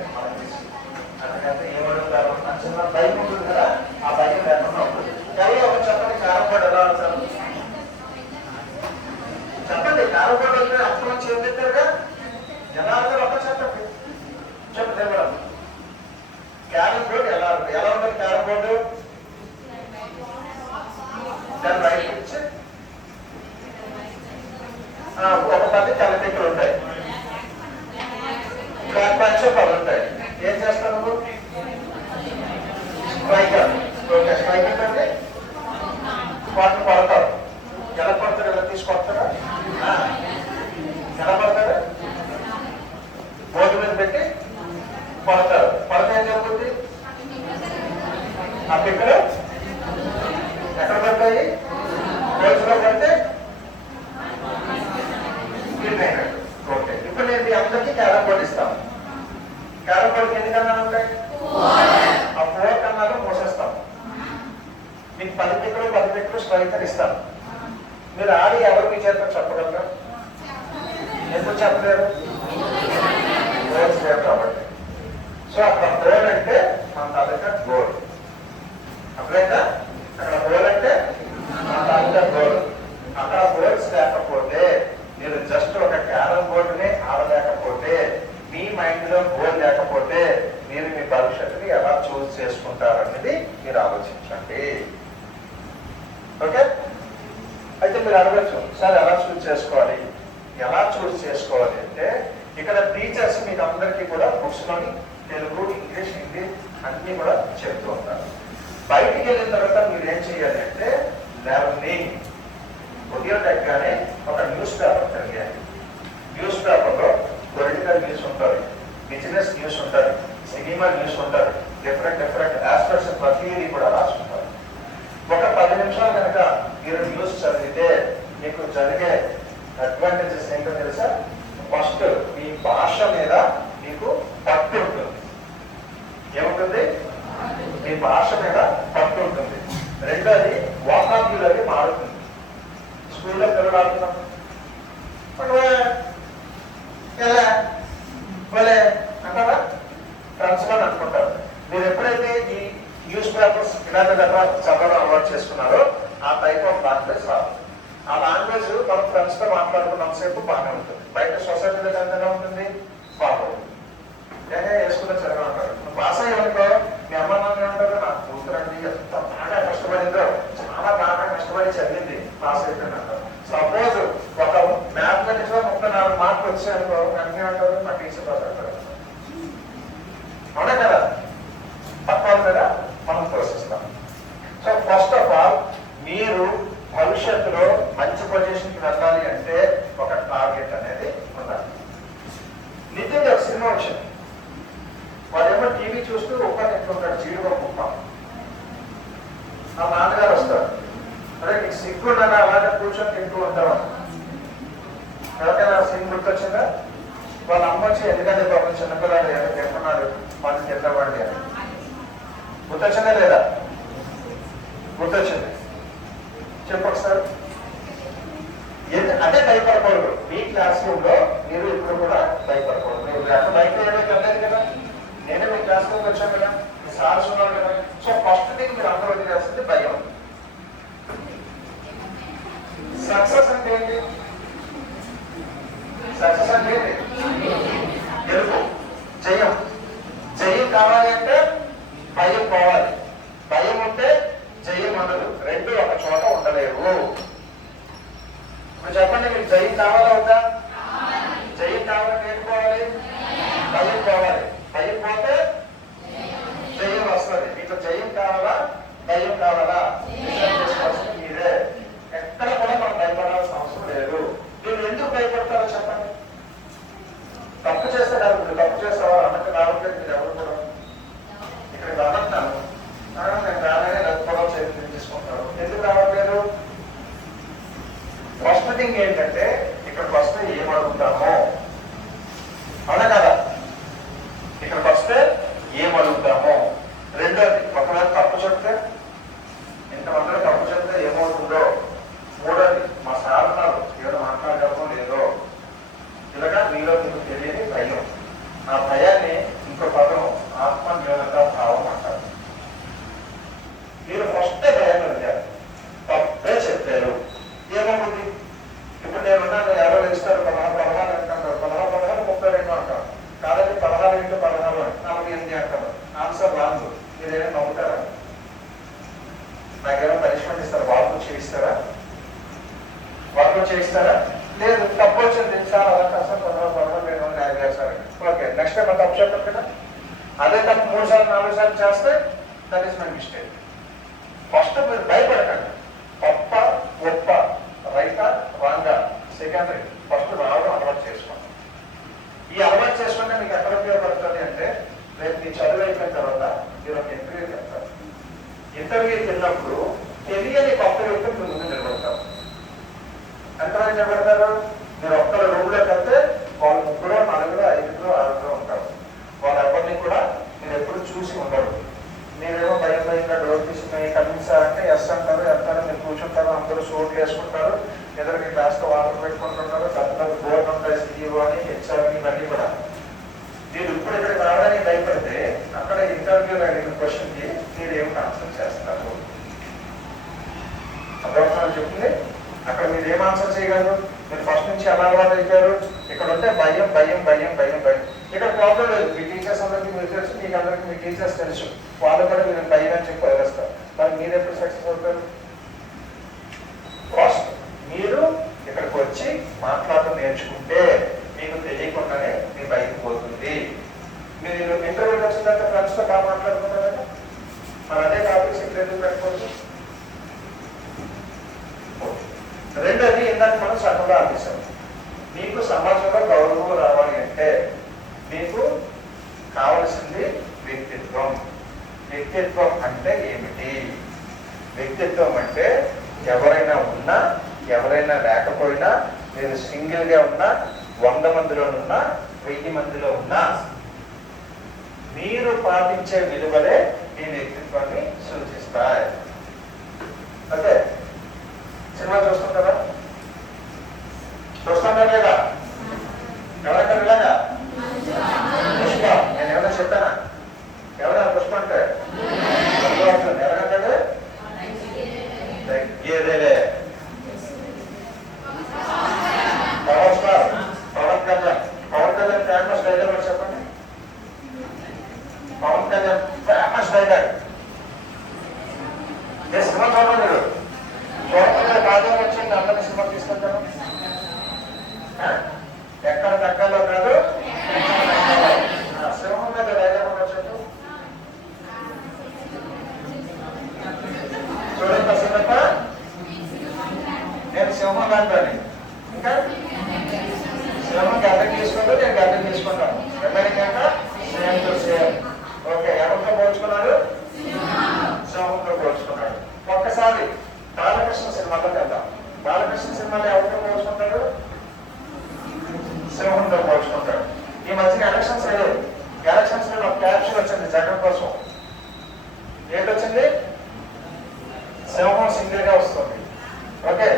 అందుకంటే ఏమడుగుతారు? చిన్న బైక్ ఉంటుంది కదా, ఆ బైక్ లేకుండా ఉంటుంది. ఎవరో ఒక చెప్పండి, క్యారమ్ బోర్డ్ ఎలా ఆడతారు చెప్పండి. క్యారమ్ బోర్డు అంటే అప్పుడు చేద్దరుగా ఎలా ఆడతారు ఒక చెప్పండి. చెప్పండి మేడం, క్యారమ్ బోర్డు ఎలా ఆడతారు? ఎలా ఉంటుంది క్యారమ్ బోర్డు? దాని రైట్ నుంచి ఒక 10 తెల్లటికలు ఉంటాయి, బ్లాక్ బ్యాక్స్ పది ఉంటాయి. ఏం చేస్తావు నువ్వు? స్ట్రైకర్. ఓకే, స్ట్రైకర్ అంటే వాటిని కొడతారు. ఎలా కొడతారు? ఎలా తీసుకొస్తారా? ఎలా పడతారు? బోర్డు మీద పెట్టి కొడతారు. పడితే ఏం జరుగుతుంది? ఆ పిక్కలు ఎక్కడ పడతాయి? రోజులో పడితే ఓకే. ఇప్పుడు నేను మీ అందరికీ క్యారమ్ బోర్డు ఇస్తాను. క్యారమ్ బోర్డుకి ఎన్ని కన్నాలు ఉంటాయి? ఆ 4 కన్నాలు మోసేస్తాం. మీకు 10 పిక్కలు స్ట్రైకర్ ఇస్తాను. మీరు ఆడి ఎవరు మీ చేత చెప్పగలరా? ఎందుకు చెప్పలేరు? గోల్స్ లేవు కాబట్టి. సో అక్కడ గోల్ అంటే మన తాలూకా గోల్. అప్పుడైనా అక్కడ గోల్ అంటే మన తాలూకా గోల్. అక్కడ గోల్స్ లేకపోతే మీరు జస్ట్ ఒక క్యారమ్ బోర్డుని ఆడలేకపోతే, మీ మైండ్ లో గోల్ లేకపోతే మీరు మీ భవిష్యత్తుని ఎలా చూస్ చేసుకుంటారనేది మీరు ఆలోచించండి. ఓకే, అయితే మీరు అడగచ్చు, సార్ ఎలా చూస్ చేసుకోవాలి? ఎలా చూస్ చేసుకోవాలి అంటే ఇక్కడ టీచర్స్ మీకు అందరికీ కూడా బుక్స్ లోని తెలుగు, ఇంగ్లీష్, హిందీ అన్ని కూడా చెప్తూ ఉంటారు. బయటికి వెళ్ళిన తర్వాత మీరు ఏం చేయాలి అంటే లెర్నింగ్. ఉదయం దగ్గరనే ఒక న్యూస్ పేపర్ కలిగాలి. న్యూస్ పేపర్లో పొలిటికల్ న్యూస్ ఉంటుంది, బిజినెస్ న్యూస్ ఉంటుంది, సినిమా న్యూస్ ఉంటుంది, డిఫరెంట్ ఆస్పెక్ట్స్ ప్రతిదీ కూడా రాసుకుంటారు. ఒక 10 నిమిషాలు కనుక మీరు న్యూస్ చదివితే మీకు జరిగే అడ్వాంటేజెస్ ఏంటో తెలుసా? ఫస్ట్, మీ భాష మీద మీకు పట్టు ఉంటుంది. ఏముంటుంది? మీ భాష మీద పట్టు ఉంటుంది. రెండోది, వాకాబ్యులరీ మారుతుంది. స్కూల్లో పిల్లలు ఆడుతున్నాం, అంటారా? ఫ్రెండ్స్ అని అనుకుంటారు. మీరు ఎప్పుడైతే ఈ న్యూస్ పేపర్స్ ఇలాంటి చదవడం అలవాటు చేసుకున్నారో ఆ టైప్ ఆఫ్ లాంగ్వేజ్ రాదు. ఆ లాంగ్వేజ్ మనం ఫ్రెండ్స్ తో మాట్లాడుకున్నంత సేపు బాగానే ఉంటుంది. బయట సొసైటీలో ఎంత ఉంటుంది? బాగుంటుంది. వేసుకున్న చదివా అంటారు. భాష ఏమనుకో, మీ అమ్మ నాన్న ఏమంటారు? నా కూతురండి ఎంత బాగా కష్టపడిందో, చాలా బాగా కష్టపడి చదివింది, పాస్ అయిపోయింది అంటారు. సపోజ్ ఒక మ్యాథమెటిక్స్ లో 34 మార్కులు వచ్చాయనుకో, అన్నీ అంటారు మా టీచర్ పాస్ అంటారు. అవునా కదా? పక్కన మీద మనం తోసిస్తాం. సో ఫస్ట్ ఆఫ్ ఆల్ మీరు భవిష్యత్తులో మంచి పొజిషన్కి వెళ్ళాలి అంటే ఒక టార్గెట్ అనేది ఉండాలి. నిజంగా సినిమా వచ్చింది, వాడేమో టీవీ చూస్తూ ఒక్కని ఎట్లుంటాడు, జీడిపప్పు ముక్క. నా నాన్నగారు వస్తారు, అదే నీకు సిగ్గుండగా అలాగే కూర్చొని తింటూ ఉంటావా? ఎవరికైనా సిగ్గు గుర్తొచ్చిందా? వాళ్ళ అమ్మ వచ్చి ఎందుకంటే పాపం చిన్నపిల్లలు ఎక్కడున్నాడు వాళ్ళు తిన్నవాడి అని గుర్తొచ్చిందా లేదా? గుర్తొచ్చింది. చెప్పు ఒకసారి. అదే భయపడకూడదు. మీ క్లాస్ రూమ్ లో మీరు ఇప్పుడు కూడా భయపడకూడదు. మీరు ఎక్కడ భయపడేది కలేదు కదా, నేనే మీ క్లాస్లోకి వచ్చాను కదా, మీ సార్స్ ఉన్నారు కదా. సో ఫస్ట్ థింగ్ మీరు అందరూ వదిలేస్తుంది భయం. సక్సెస్ అంటే ఏంటి? సక్సెస్ అంటే ఏంటి? గెలుపు, జయం. జయం కావాలి అంటే భయం పోవాలి. భయం ఉంటే జయం ఉండదు. రెండు ఒక చోట ఉండలేవు. ఇప్పుడు చెప్పండి, మీకు జయం కావాలా వద్దా? జయం కావాలని ఏం పోవాలి? భయం పోవాలి. భయం పోతే జయం వస్తుంది. మీకు జయం కావాలా భయం కావాలా? మీరే. ఎక్కడ కూడా మనం భయపడాల్సిన అవసరం లేదు. మీరు ఎందుకు భయపడతారో చెప్పండి. తప్పు చేస్తే కాదు, మీరు తప్పు చేస్తావా అన్నట్టు రావట్లేదు. మీరు ఎవరు కూడా ఇక్కడ రామంటాను, నేను రాగానే నడుపుకోవడం చేతి తీసుకుంటారు. ఎందుకు రావట్లేదు? ఫస్ట్ థింగ్ ఏంటంటే ఇక్కడికి వస్తే ఏం అడుగుతామో, అవునా కదా? ఇక్కడికి వస్తే ఏం అడుగుతామో. రెండోది, ఒకవేళ తప్పు చెప్తే, ఇంతమందిలో తప్పు చెప్తే ఏమవుతుందో. మూడోది, మా సార్ ఉన్నారు ఏదో మాట్లాడటమో లేదో. ఇలాగా మీలో మీకు తెలియని భయం. ఆ భయాన్ని ఇంకో పదం ఆత్మన్యూనత భావం అంటారు. మీరు ఫస్ట్ భయం అడిగారు, తప్పే చెప్పారు, ఏమవుతుంది? ఇప్పుడు నేను ఉన్నాను, ఎవరో ఇస్తారు 16 అంటారు, 16 32 అంటారు. కాదండి 16 × 16 48 అంటారు. ఆన్సర్ రాదు. మీరేమో నవ్వుతారా? నాకేమో పనిష్మెంట్ ఇస్తారు, వాళ్ళు చేయిస్తారా? వాళ్ళు చేయిస్తారా? లేదు, తప్పు వచ్చింది సార్, అలా కాదు సార్, 16 నేను సార్. ఓకే, నెక్స్ట్ టైం తప్పు చెప్పారు కదా. అదే తప్పు 3 సార్లు 4 సార్లు చేస్తే that is my mistake. First మీరు భయపడకండి. తప్ప గొప్ప, రైటా రాంగా సెకండరీ. ఫస్ట్ రావడం అలవాటు చేసుకోండి. ఈ అలవాటు చేసుకుంటే మీకు ఎక్కడ ఉపయోగపడుతుంది అంటే, రేపు మీ చదువు అయిపోయిన తర్వాత మీరు ఒక ఇంటర్వ్యూకి వెళ్తారు. ఇంటర్వ్యూకి వెళ్ళినప్పుడు తెలియని కొత్త వ్యక్తులు మీ ముందు నిలబడతారు. ఎంతమంది నిలబడతారు? మీరు ఒక్కరు రూమ్లోకి వెళ్తే వాళ్ళు 3, 4, 5, 6 ఉంటారు. వాళ్ళ ఎవరిని కూడా మీరు ఎప్పుడు చూసి ఉండరు. మీరేమో భయంగా డోర్ తీసుకుని కనిపిస్తారంటే ఎస్ అంటారు, వెళ్తారు, మీరు కూర్చుంటారు, అందరూ సోట్లు వేసుకుంటారు, ఎదురుకి గ్లాస్తో వాటర్ పెట్టుకుంటుంటారు, పెద్ద బోర్డు ఉంటాయి, సిఇఓ అని, హెచ్ఆర్ అని, ఇవన్నీ కూడా. మీరు ఇప్పుడు ఇక్కడికి రావడానికి భయపడితే అక్కడ ఇంటర్వ్యూలో అడిగిన క్వశ్చన్కి మీరు ఏమిటి ఆన్సర్ చేస్తారు? అర్థమవుతుందని చెప్తుంది. అక్కడ మీరు ఏం ఆన్సర్ చేయగలరు? మీరు ఫస్ట్ నుంచి ఎలా అలవాటు అయిపోయారు. ఇక్కడ ఉంటే భయం భయం భయం భయం భయం. ఇక్కడ ప్రాబ్లం లేదు. మీ టీచర్స్ అందరికీ మీరు తెలుసు, మీకు అందరికీ మీ టీచర్స్ తెలుసు, వాళ్ళు కూడా మీరు భయం అని చెప్పి వదిలేస్తారు. మరి మీరు ఎప్పుడు సక్సెస్ అవుతారు? ఫస్ట్ మీరు ఇక్కడికి వచ్చి మాట్లాడటం నేర్చుకుంటే మీకు తెలియకుండానే మీ బయటకు పోతుంది. మీరు ఇంటర్వ్యూకి వచ్చిన తర్వాత ఫ్రెండ్స్తో బాగా మాట్లాడుకుంటారు కదా, మరి అదే టాపిక్స్ ఇక్కడ ఎందుకు పెట్టుకోవచ్చు? రెండోది, ఇందాక మనం సగంలో ఆపేశాం. మీకు సమాజంలో గౌరవం రావాలి అంటే మీకు కావలసింది వ్యక్తిత్వం. వ్యక్తిత్వం అంటే ఏమిటి? వ్యక్తిత్వం అంటే ఎవరైనా ఉన్నా ఎవరైనా లేకపోయినా, మీరు సింగిల్గా ఉన్నా, 100 మందిలో ఉన్నా, 1000 మందిలో ఉన్నా, మీరు పాటించే విలువలే మీ వ్యక్తిత్వాన్ని సూచిస్తాయి. ఓకే, సినిమా చూస్తుంటారా? చూస్తుంటారు లేదా? ఎవరంటారు ఇలాగా? పుష్ప. నేను ఏమైనా చెప్పానా? ఎవరైనా పుష్ప అంటే ఎవరంటాడు? తగ్గేదేలే. Power star Pawan Kalyan. Pawan Kalyan famous dialogue చెప్పండి. Pawan Kalyan famous dialogue. నేను సినిమా చూడండి, మీరు చూడకుండా బాగా వచ్చింది, అందరినీ సినిమా తీసుకుంటాను. ఎక్కడ తగ్గాలో కాదు, సింహం మీద డైలాగ్ ఉండొచ్చు. చూడండి సినిమా, నేను సింహం లాంటి. ఇంకా సింహం గడ్డకి తీసుకుంటాను, నేను గడ్డకి తీసుకుంటాను. ఎక్కడికైనా సేమ్ టు సేమ్. ఓకే, ఎవరితో పోల్చుకున్నారు? సింహంతో పోల్చుకున్నాడు. ఒక్కసారి బాలకృష్ణ సినిమాలో వెళ్దాం. బాలకృష్ణ సినిమాలో ఎవరితో పోల్చుకుంటాడు? సింహంతో పోల్చుకుంటాడు. ఈ మధ్యన ఎలక్షన్స్ అయ్యాయి. ఎలక్షన్స్ లో ఒక క్యాప్షన్ వచ్చింది జగన్ కోసం. ఏంటొచ్చింది? సింహం సింగిల్ గా వస్తుంది. ఓకే,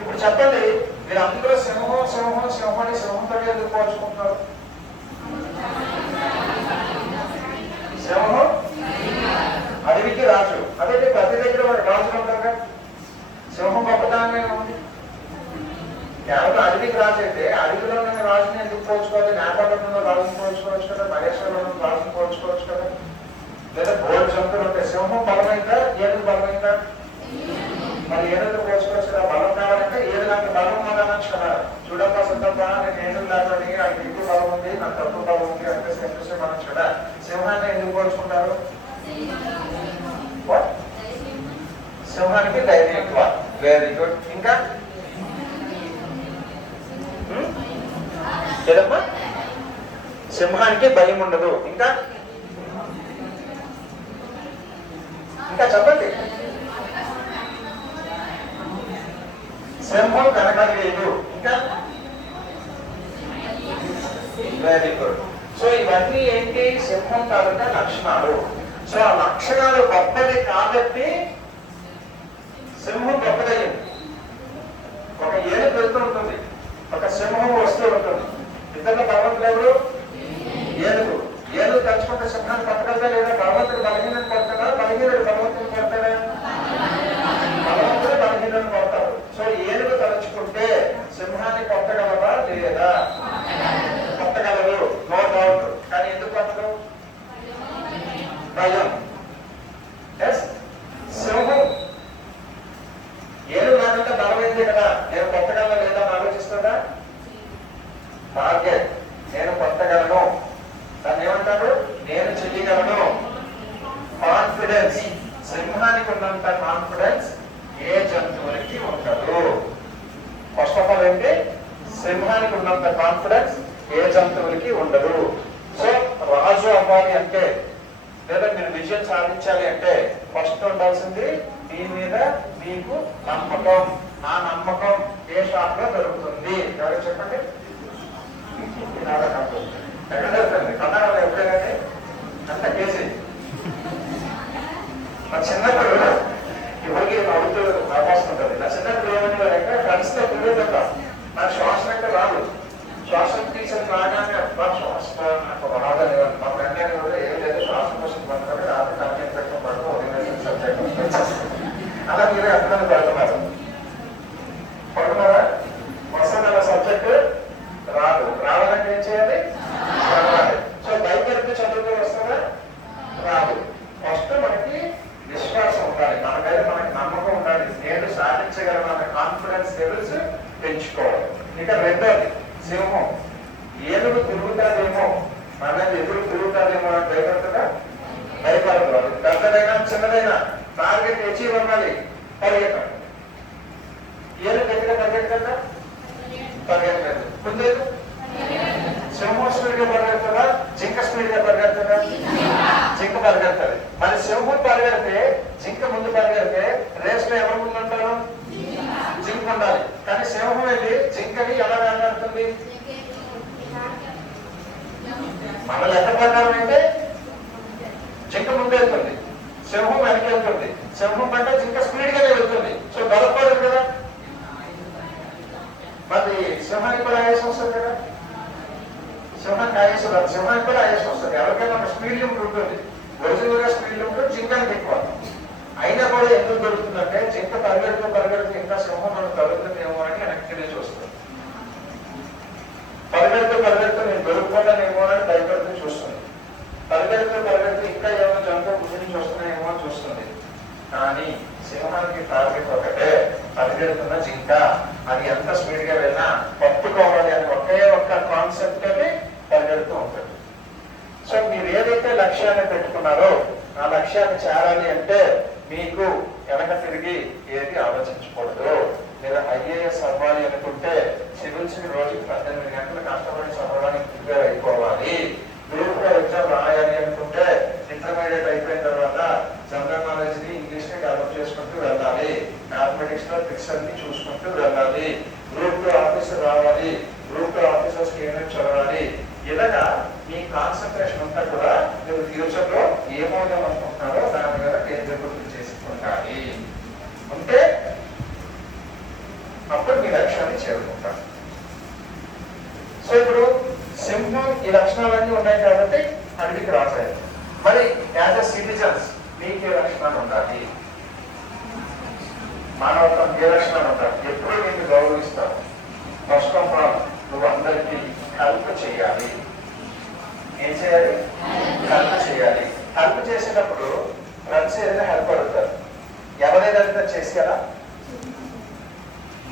ఇప్పుడు చెప్పండి, మీరందరూ సింహం సింహం సింహం అని సింహంతో ఎందుకు పోల్చుకుంటున్నారు? సింహం అడవికి రాజు. అదే ప్రతి దగ్గర వాడు రాజులు ఉంటారుగా. సింహం గొప్పదాన్ని ఉంది. కేవలం అడవికి రాజు అయితే అడవిలో ఉన్న రాజుని ఎందుకు పోల్చుకోవాలి? నేపాళంలో రాజుని పోల్చుకోవచ్చు కదా, మలేషియాలో రాజుని పోల్చుకోవచ్చు కదా. లేదా బోర్డు జంతువులు ఉంటాయి. సింహం బలమైందా, ఏనుగు బలమైందా? మరి ఏనుగు పోల్చుకోవచ్చు కదా. బలం కావాలంటే ఏనుగు బలం ఉండాలని కదా. చూడక సొంతంగా నేను ఏనుగు లేకపోతే నాకు ఎక్కువ బలం ఉంది, నాకు తక్కువ బలం ఉంది అంటే సంతోషం మనం కదా. సింహాన్ని ఎందుకు పోల్చుకుంటారు? సింహానికి ధైర్యం ఎక్కువ. Very good. ఇంకా ఏదమ్మా? సింహానికి భయం ఉండదు. ఇంకా ఇంకా చెప్పండి. సింహం కనకలేదు. ఇంకా వెరీ గుడ్. సో ఇవన్నీ ఏంటి? సింహం తాలూకా లక్షణాలు. సో ఆ లక్షణాలు గొప్పది కాబట్టి సింహం గొప్పదయ్యింది. ఒక ఏనుగు వెళ్తూ ఉంటుంది, ఒక సింహం వస్తూ ఉంటుంది. ఇద్దరు భగవంతుడు ఎవరు? ఏనుగు. ఏనుగు తలుచుకుంటే సింహాన్ని పట్టగలదా లేదా? భగవంతుడు బలహీనని కొడతాడా, బలహీనుడు భగవంతుని కొడతాడా? భగవంతుడు బలహీనని కొడతాడు. సో ఏనుగు తలుచుకుంటే సింహాన్ని కొట్టగలదా లేదా? కొట్టగలరు, నో డౌట్. కానీ ఎందుకు కొట్టదు? భయం. సింహం ఏనుగు నాకంటే బలమైంది కదా, నేను కొట్టగలను లేదా అని ఆలోచిస్తుందా? టార్గెట్, నేను కొట్టగలను. దాన్ని ఏమంటారు? నేను చెయ్యగలను. కాన్ఫిడెన్స్. సింహానికి ఉన్నంత కాన్ఫిడెన్స్ ఏ జంతువులకి ఉండదు. ఫస్ట్ ఆఫ్ ఆల్ ఏంటి? సింహానికి ఉన్నంత కాన్ఫిడెన్స్ ఏ జంతువులకి ఉండదు. సో రాజు అవ్వాలి అంటే లేదా మీరు విజయం సాధించాలి అంటే ఫస్ట్ ఉండాల్సింది మీ మీద మీకు నమ్మకం. ఆ నమ్మకం ఏ షాప్ లో దొరుకుతుంది? ఎవరు చెప్పండి? ఎక్కడ దొరుకుతుంది? కన్నడలో ఎప్పుడైనా అంత కేసీ. మా చిన్నప్పుడు ఇప్పటికీ అడుగుతూ అవకాశం నా చిన్నప్పుడు ఏమనేవారంటే ఫ్రెండ్స్ తో తిరుగుతుంటాం. నాకు శ్వాస అంటే రాదు. శ్వాసం తీసిన రాగానే అబ్బా శ్వాస నాకు రాదనేవారు. మా ఫ్రెండ్ అని కూడా ఏం లేదు, శ్వాసం కోసం పడుతుంది, రాత్రి కంపెనీ పెట్టడం పడుతూ సబ్జెక్ట్. అలా మీరే అర్థం పడుతున్నారు. పడుతున్నారా? వస్తున్న సబ్జెక్ట్ రాదు. రావాలంటే ఏం చేయాలి? సో బయట చదువుతూ వస్తుందా? రాదు. ఫస్ట్ మనకి విశ్వాసం ఉండాలి, మన మీద మనకి నమ్మకం ఉండాలి. నేను సాధించగలను అనే కాన్ఫిడెన్స్ లెవెల్స్ పెంచుకోవాలి. ఇక రెండోది సింహం. ఏనుగు తిరుగుతాదేమో, మన మీద ఎదురు తిరుగుతాదేమో అని భయపడుతుందా? భయపడదు. పెద్దదైనా చిన్నదైనా టార్గెట్ అచీవ్ అవ్వాలి, పరిగెత్తాలి. ఏనుగు దగ్గర పరిగెత్తదా? పరిగెత్తలేదు. కుందేలు సింహం స్పీడ్ గా పరిగెడుతుందా? జింక స్పీడ్ గా పరిగెడుతుందా? జింక పరిగెడుతుంది. మరి సింహం పరిగెడితే జింక ముందు పరిగెడితే రేస్ లో ఎవరు ముందు ఉంటారు? జింక ఉండాలి. కానీ సింహం వెళ్ళి జింకని ఎలా వెళ్తుంది? మన లెక్క ప్రకారం అయితే జింక ముందు వెళ్తుంది, సింహం వెనక్కి వెళ్తుంది. సింహం కంటే జింక స్పీడ్ గానే వెళ్తుంది. సో గొడవలేదు కదా. మరి సింహానికి కూడా ఆయాసం వస్తుంది కదా. సింహానికి ఆయాసం రాదు, సింహానికి కూడా ఆయాసం వస్తుంది. ఎవరికైనా ఒక స్పీడ్ లిమిట్ ఉంటుంది. ఒరిజినల్ గా స్పీడ్ లిమిట్ జింకానికి ఎక్కువ. అయినా కూడా ఎందుకు దొరుకుతుందంటే జింక పరిగెడుతూ ఇంకా సింహం మనకు దొరుకుతుందేమో అని వెనక్కి తిరిగి చూస్తుంది. పరిగెడుతూ నేను దొరుకుతానేమో అని భయపడుతూ చూస్తుంది. పరిగెడుతూ ఇంకా ఏమైనా జంతువు గురించి వస్తున్నాయేమో అని చూస్తుంది. కానీ సింహానికి టార్గెట్ ఒకటే, పరిగెడుతున్న జింక. అది ఎంత స్పీడ్ గా వెళ్ళినా పట్టుకోవాలి అని ఒకే ఒక్క కాన్సెప్ట్ అని పరిగెడుతూ ఉంటుంది. సో మీరు ఏదైతే లక్ష్యాన్ని పెట్టుకున్నారో ఆ లక్ష్యాన్ని చేరాలి అంటే మీకు వెనక తిరిగి ఏది ఆలోచించకూడదు. మీరు ఐఏఎస్ అవ్వాలి అనుకుంటే సివిల్స్ రోజుకి 18 గంటలు కష్టపడి చదవడానికి ప్రిపేర్ అయిపోవాలి. గ్రూప్ లో ఎగ్జామ్ రాయాలి అనుకుంటే ఇంటర్మీడియట్ అయిపోయిన తర్వాత జనరల్ నాలెడ్జ్ ని ఇంగ్లీష్ ని డెవలప్ చేసుకుంటూ వెళ్ళాలి. మ్యాథమెటిక్స్ లో ట్రిక్స్ అన్ని చూసుకుంటూ వెళ్ళాలి. గ్రూప్ లో ఆఫీసర్ రావాలి, గ్రూప్ లో ఆఫీసర్స్ ఏమేమి చదవాలి. ఇలాగా మీ కాన్సన్ట్రేషన్ అంతా కూడా మీరు ఫ్యూచర్ లో ఏమవుదాం అనుకుంటున్నారో దాని మీద కేంద్రీకృతం చేసుకుంటారు. ఉంటే అప్పుడు మీ లక్ష్యాన్ని చేరుకుంటారు. మానవత్వం ఏ లక్షణాలు ఉంటారు? ఎప్పుడు నేను గౌరవిస్తావు. ఫస్ట్ ఆఫ్ ఆల్ నువ్వు అందరికీ హెల్ప్ చేయాలి. ఏం చేయాలి? హెల్ప్ చేయాలి. హెల్ప్ చేసేటప్పుడు ఫ్రెండ్స్ ఏదైనా హెల్ప్ అడుగుతారు, ఎవరైనా చేసేలా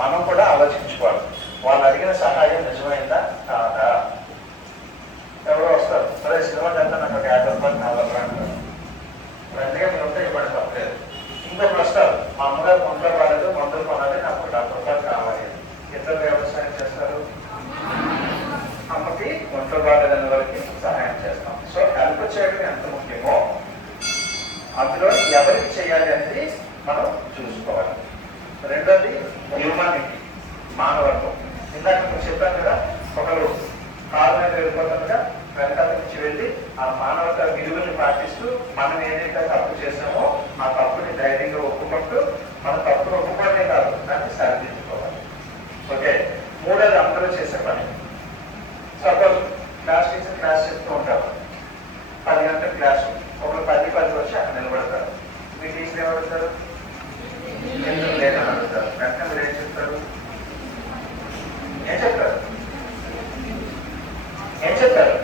మనం కూడా ఆలోచించుకోవాలి. వాళ్ళు అడిగిన సహాయం నిజమైందా కాదా? ఎవరో వస్తారు, సరే సినిమా వెళ్తా నాకు ఒక 50 రూపాయలు కావాలి అంటారు. ఫ్రెండ్గా మీరు ఉంటే ఇవ్వండి, తప్పలేదు. ఇంకొకరు వస్తారు, మా అమ్మగారు మందులు రాలేదు, మందులు కొనాలి, నాకు 50 రూపాయలు కావాలి. ఇద్దరు వ్యవసాయం చేస్తారు, అమ్మకి మందులు రాలేదని వారికి సహాయం చేస్తాం. సో హెల్ప్ చేయడం ఎంత ముఖ్యమో అందులో ఎవరికి చేయాలి అనేది మనం చూసుకోవాలి. రెండోది హ్యూమానిటీ, మానవత్వం. ఇందాక నేను చెప్పాను కదా, ఒకరు కారు మీద వెళ్ళిపోతుండగా వెనకాల నుంచి వెళ్ళి ఆ మానవత విలువని పాటిస్తూ మనం ఏదైతే తప్పు చేసామో ఆ తప్పుని ధైర్యంగా ఒప్పుకుంటూ మన తప్పును ఒప్పుకోవడమే కాదు, దాన్ని సరిదిద్దుకోవాలి. ఓకే. మూడోది అందరూ చేసే పని. సపోజ్ క్లాస్ టీచర్ క్లాస్ చెప్తూ ఉంటారు, 10 గంటల క్లాసు, ఒకరు 10 వచ్చి అక్కడ నిలబడతారు. మీ టీచర్ ఏమడుగుతారు? ఎందుకు లేదని అడుగుతారు. వెంటనే మీరు ఏం చెప్తారు? ఏం చెప్తారు? ఏం చెప్తారు?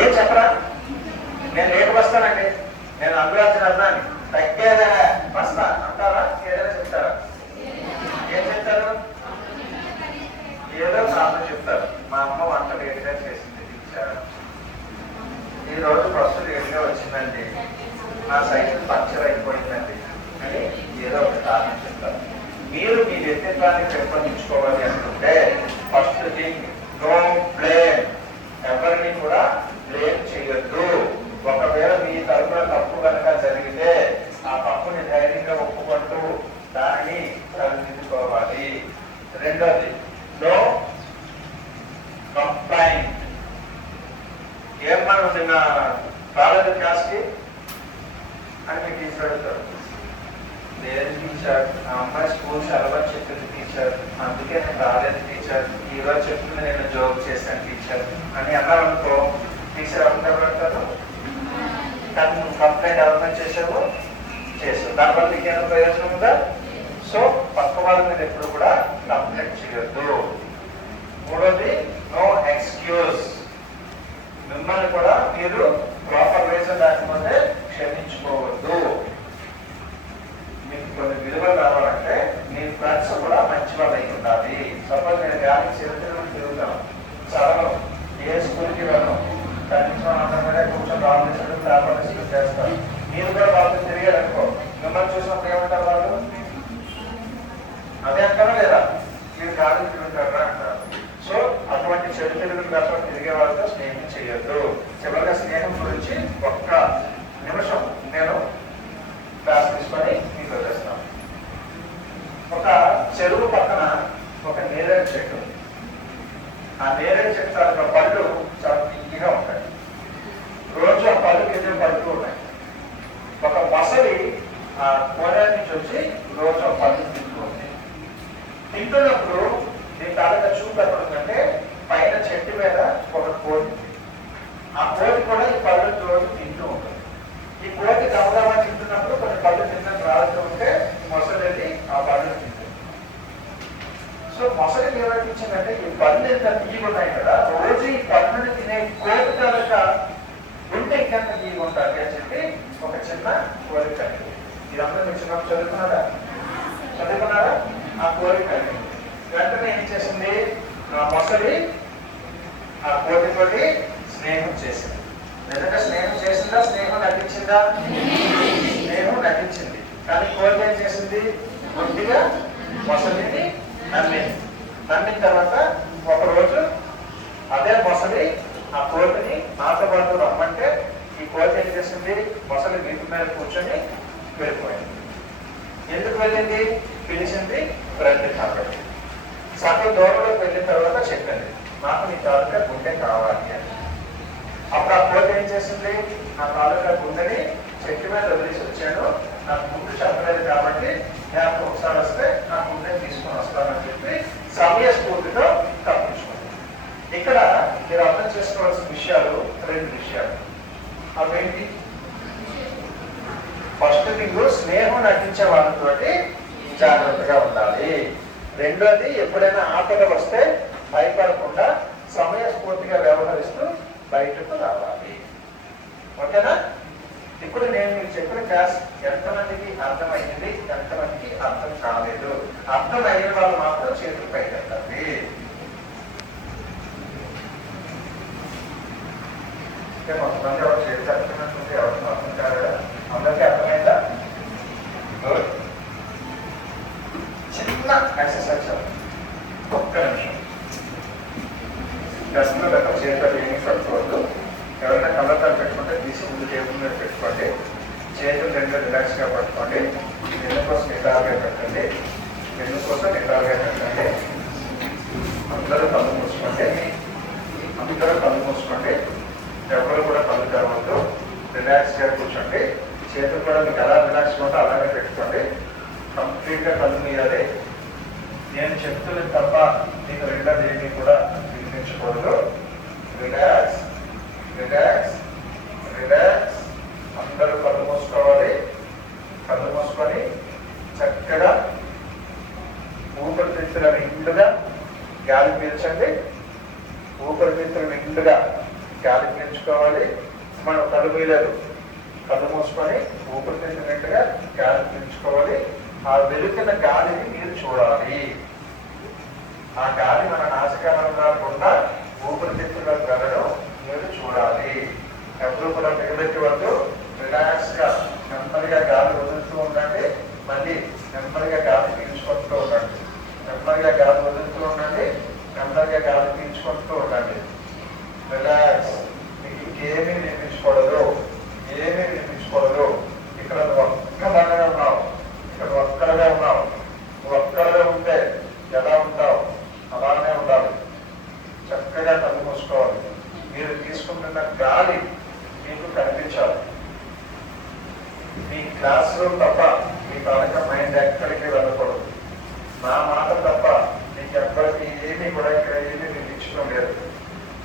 ఏం చెప్పరా? నేను లేటు వస్తానండి, నేను అందురాజు అన్నాను, తగ్గేదా వస్తా అంటారా? ఏదైనా చెప్తారా? ఏం చెప్తారు? ఏదో కారణం చెప్తారు. మా అమ్మ వంట లేటుగా చేసింది టీచర్, ఈ రోజు బస్సు లేటుగా వచ్చిందండి, నా సైకిల్ పంక్చర్ అయిపోయిందండి అని ఏదో ఒక కారణం చెప్తారు. మీరు మీ వ్యక్తిత్వాన్ని పెంపొందించుకోవాలి అనుకుంటే ఫస్ట్ థింగ్, నో బ్లేమ్. ఎవరిని కూడా బ్లేమ్ చేయొద్దు. ఒకవేళ మీ తరపున తప్పు కనుక జరిగితే ఆ తప్పుని ధైర్యంగా ఒప్పుకుంటూ దానిని సరిదిద్దుకోవాలి. రెండోది, నో కంప్లైంట్. ఏమన్నా నిన్న రాలేదు క్లాస్కి అని మీ టీచర్ అడుగుతారు. లేదు టీచర్, ఆ అమ్మాయి స్కూల్ సెలవు చెప్పింది టీచర్, అందుకే నేను రాలేదు టీచర్, ఈరోజు చెప్పింది నేను జోక్ చేశాను టీచర్ అని అన్నారనుకో, టీచర్ ఎవరు పెడతారు? కానీ నువ్వు కంప్లైంట్ ఎవరైనా చేసావు? చేసావు. దానివల్ల మీకు ఏమైనా ప్రయోజనం ఉందా? సో పక్క వాళ్ళ మీద ఎప్పుడు కూడా కంప్లైంట్ చేయొద్దు. మూడోది, నో ఎక్స్క్యూజ్. మిమ్మల్ని కూడా మీరు ప్రాపర్ రీజన్ లేకపోతే క్షమించుకోవద్దు. మీకు కొన్ని విలువలు రావాలంటే మీ ఫ్రెండ్స్ కూడా మంచి వాళ్ళు అయి ఉండాలి. సపోజ్ నేను గాలికి చరిత్రలో తిరుగుతాను, చదవను, ఏ స్కూల్కి వెళ్ళను, కనీసం అందరి మీద కూర్చొని రామేశ్వరం వ్యాపారం చేస్తాను. మీరు కూడా వాళ్ళతో తిరిగారనుకో, మిమ్మల్ని చూసినప్పుడు ఏమంటారు వాళ్ళు? అదే అంటారా లేదా? మీరు గాలికి తిరుగుతారా అంటారు. సో అటువంటి చెడు తెలుగు వ్యాపారం తిరిగే వాళ్ళతో స్నేహం చేయొద్దు. చివరిగా స్నేహం గురించి ఒక్క నిమిషం నేను క్లాస్ తీసుకొని మీకు వదిలేస్తాను. ఒక చెరువు పక్కన ఒక నేరేడు చెట్టు. ఆ నేరేడు చెట్టు తాలూకా పళ్ళు చాలా తీయగా ఉంటాయి. రోజు ఆ పళ్ళు కింద పడుతూ ఉన్నాయి. ఒక మొసలి ఆ కోనే నుంచి వచ్చి రోజు ఆ పళ్ళు తింటూ ఉంది. తింటున్నప్పుడు దీని తాలూకా చూపు ఎక్కడుందంటే పైన చెట్టు మీద ఒక కోతి. ఆ కోతి కూడా ఈ పళ్ళు రోజు తింటూ ఉంటుంది. ఈ కోతి గమగమా తింటున్నప్పుడు కొన్ని పళ్ళు తిన్నట్టు రాలుతూ ఉంటే మొసలి ఆ పళ్ళు తింటుంది. సో మొసలికి ఏమనిపించిందంటే ఈ పళ్ళు ఎంత తీయగా ఉన్నాయి కదా, రోజు ఈ పళ్ళని తినే కోతి తాలూకా ఉంటే ఇంకెంత తీయగా ఉంటాయి అని చెప్పి ఒక చిన్న కోరిక కలిగింది. ఇదంతా మీరు చిన్న చదువుకున్నారా? ఆ కోరిక కలిగింది. వెంటనే ఏం చేసింది? ఆ మొసలి ఆ కోతితోటి స్నేహం చేసింది. నిజంగా స్నేహం చేసిందా? స్నేహం నటించిందా? స్నేహం నటించింది. కానీ కోతి ఏం చేసింది? కొద్దిగా మొసలిని నమ్మింది. నమ్మిన తర్వాత ఒకరోజు అదే మొసలి ఆ కోతిని నాతో పాటు రమ్మంటే ఈ కోతి ఏం చేసింది? మొసలి వీటి మీద కూర్చొని వెళ్ళిపోయింది. ఎందుకు వెళ్ళింది? పిలిచింది ఫ్రెండ్ కాబట్టి. సగం దూరంలోకి వెళ్ళిన తర్వాత చెప్పింది, నాకు నీ తాలూకా గుండె కావాలి అని. అప్పుడు ఆ కోతి ఏం చేసింది? నా తాలూకా గుండెని చెట్టు మీద వదిలేసి వచ్చాను, నాకు గుండె చెప్పలేదు కాబట్టి నేను ఒకసారి వస్తే నా గుండెని తీసుకొని వస్తానని చెప్పి సమయస్ఫూర్తితో తప్పించుకుంది. ఇక్కడ మీరు అర్థం చేసుకోవాల్సిన విషయాలు 2 విషయాలు. అవేంటి? ఫస్ట్ థింగ్ స్నేహం నటించే వాళ్ళతోటి జాగ్రత్తగా ఉండాలి. రెండోది ఎప్పుడైనా ఆపద వస్తే భయపడకుండా సమయస్ఫూర్తిగా వ్యవహరిస్తూ బయటకు రావాలి. ఓకేనా? ఇప్పుడు నేను మీకు చెప్పిన క్లాస్ ఎంతమందికి అర్థమైంది, ఎంతమందికి అర్థం కాలేదు? అర్థం అయిన వాళ్ళు మాత్రం చేతులు పైకెత్తండి. కొంతమంది ఎవరు చేతి అర్థమైనటువంటి ఎవరికి అర్థం కాలేదా? అందరికీ అర్థమైందా? చిన్న ఎక్సర్సైజ్ ఒక్క నిమిషం. డస్ట్లో దగ్గర చేతులు ఏమీ పట్టుకోవద్దు. ఎవరైనా కళ్ళతాలు పెట్టుకుంటే తీసి ముందు టేబుల్ మీద పెట్టుకోండి. చేతులు రెండు రిలాక్స్గా పట్టుకోండి. వెన్ను కోసం నిటారుగా పెట్టండి. వెన్ను కోసం నిటారుగా పెట్టండి. అందరూ కళ్ళు మూసుకోండి. అందరూ కళ్ళు మూసుకోండి. ఎవరు కూడా కళ్ళు తెరవద్దు. రిలాక్స్గా కూర్చోండి. చేతులు కూడా మీకు ఎలా రిలాక్స్గా ఉంటే అలాగే పెట్టుకోండి. కంప్లీట్గా కళ్ళు మీయాలి. నేను చెప్తున్నది తప్ప మీకు రెండోది ఏమీ కూడా వినిపించకూడదు. Relax, relax, relax. అందరూ కళ్ళు మూసుకోవాలి. కళ్ళు మూసుకొని చక్కగా ఊపిరితిత్తుల నిండుగా గాలి పీల్చండి. ఊపిరితిత్తుల నిండుగా గాలి పీల్చుకోవాలి. మనం కళ్ళు మీయలేదు. కళ్ళు మూసుకొని ఊపిరితిత్తుల నిండుగా గాలి పీల్చుకోవాలి. ఆ వెలుతున్న గాలిని మీరు చూడాలి. ఆ గాలి మన నాసికారంగా కూడా ఊపిరితిత్తులకు వెళ్ళడం మీరు చూడాలి. ఎప్పుడు కూడా మిగబెట్టి వద్దు. రిలాక్స్ గా నెమ్మదిగా గాలి వదులుతూ ఉండండి. మళ్ళీ నెమ్మదిగా గాలి పీల్చుకుంటూ ఉండండి. నెమ్మదిగా గాలి వదులుతూ ఉండండి. నెమ్మదిగా గాలి పీల్చుకుంటూ ఉండండి. రిలాక్స్. మీకు ఇంకేమీ వినిపించకూడదు. ఏమీ వినిపించకూడదు. ఇక్కడ ఒక్కదానే ఉన్నావు. ఇక్కడ ఒక్కడగా ఉన్నావు. నువ్వు ఒక్కడగా ఉంటే ఎలా ఉంటావు అలానే ఉండాలి. చక్కగా కళ్ళు మూసుకోవాలి. మీరు తీసుకుంటున్న గాలి మీకు కనిపించాలి. మీ క్లాస్ రూమ్ తప్ప మీ కనుక మైండ్ ఎక్కడికి వెళ్ళకూడదు. నా మాట తప్ప మీకు ఎక్కడికి ఏమీ కూడా ఇక్కడ ఏమీ వినిపించడం లేదు.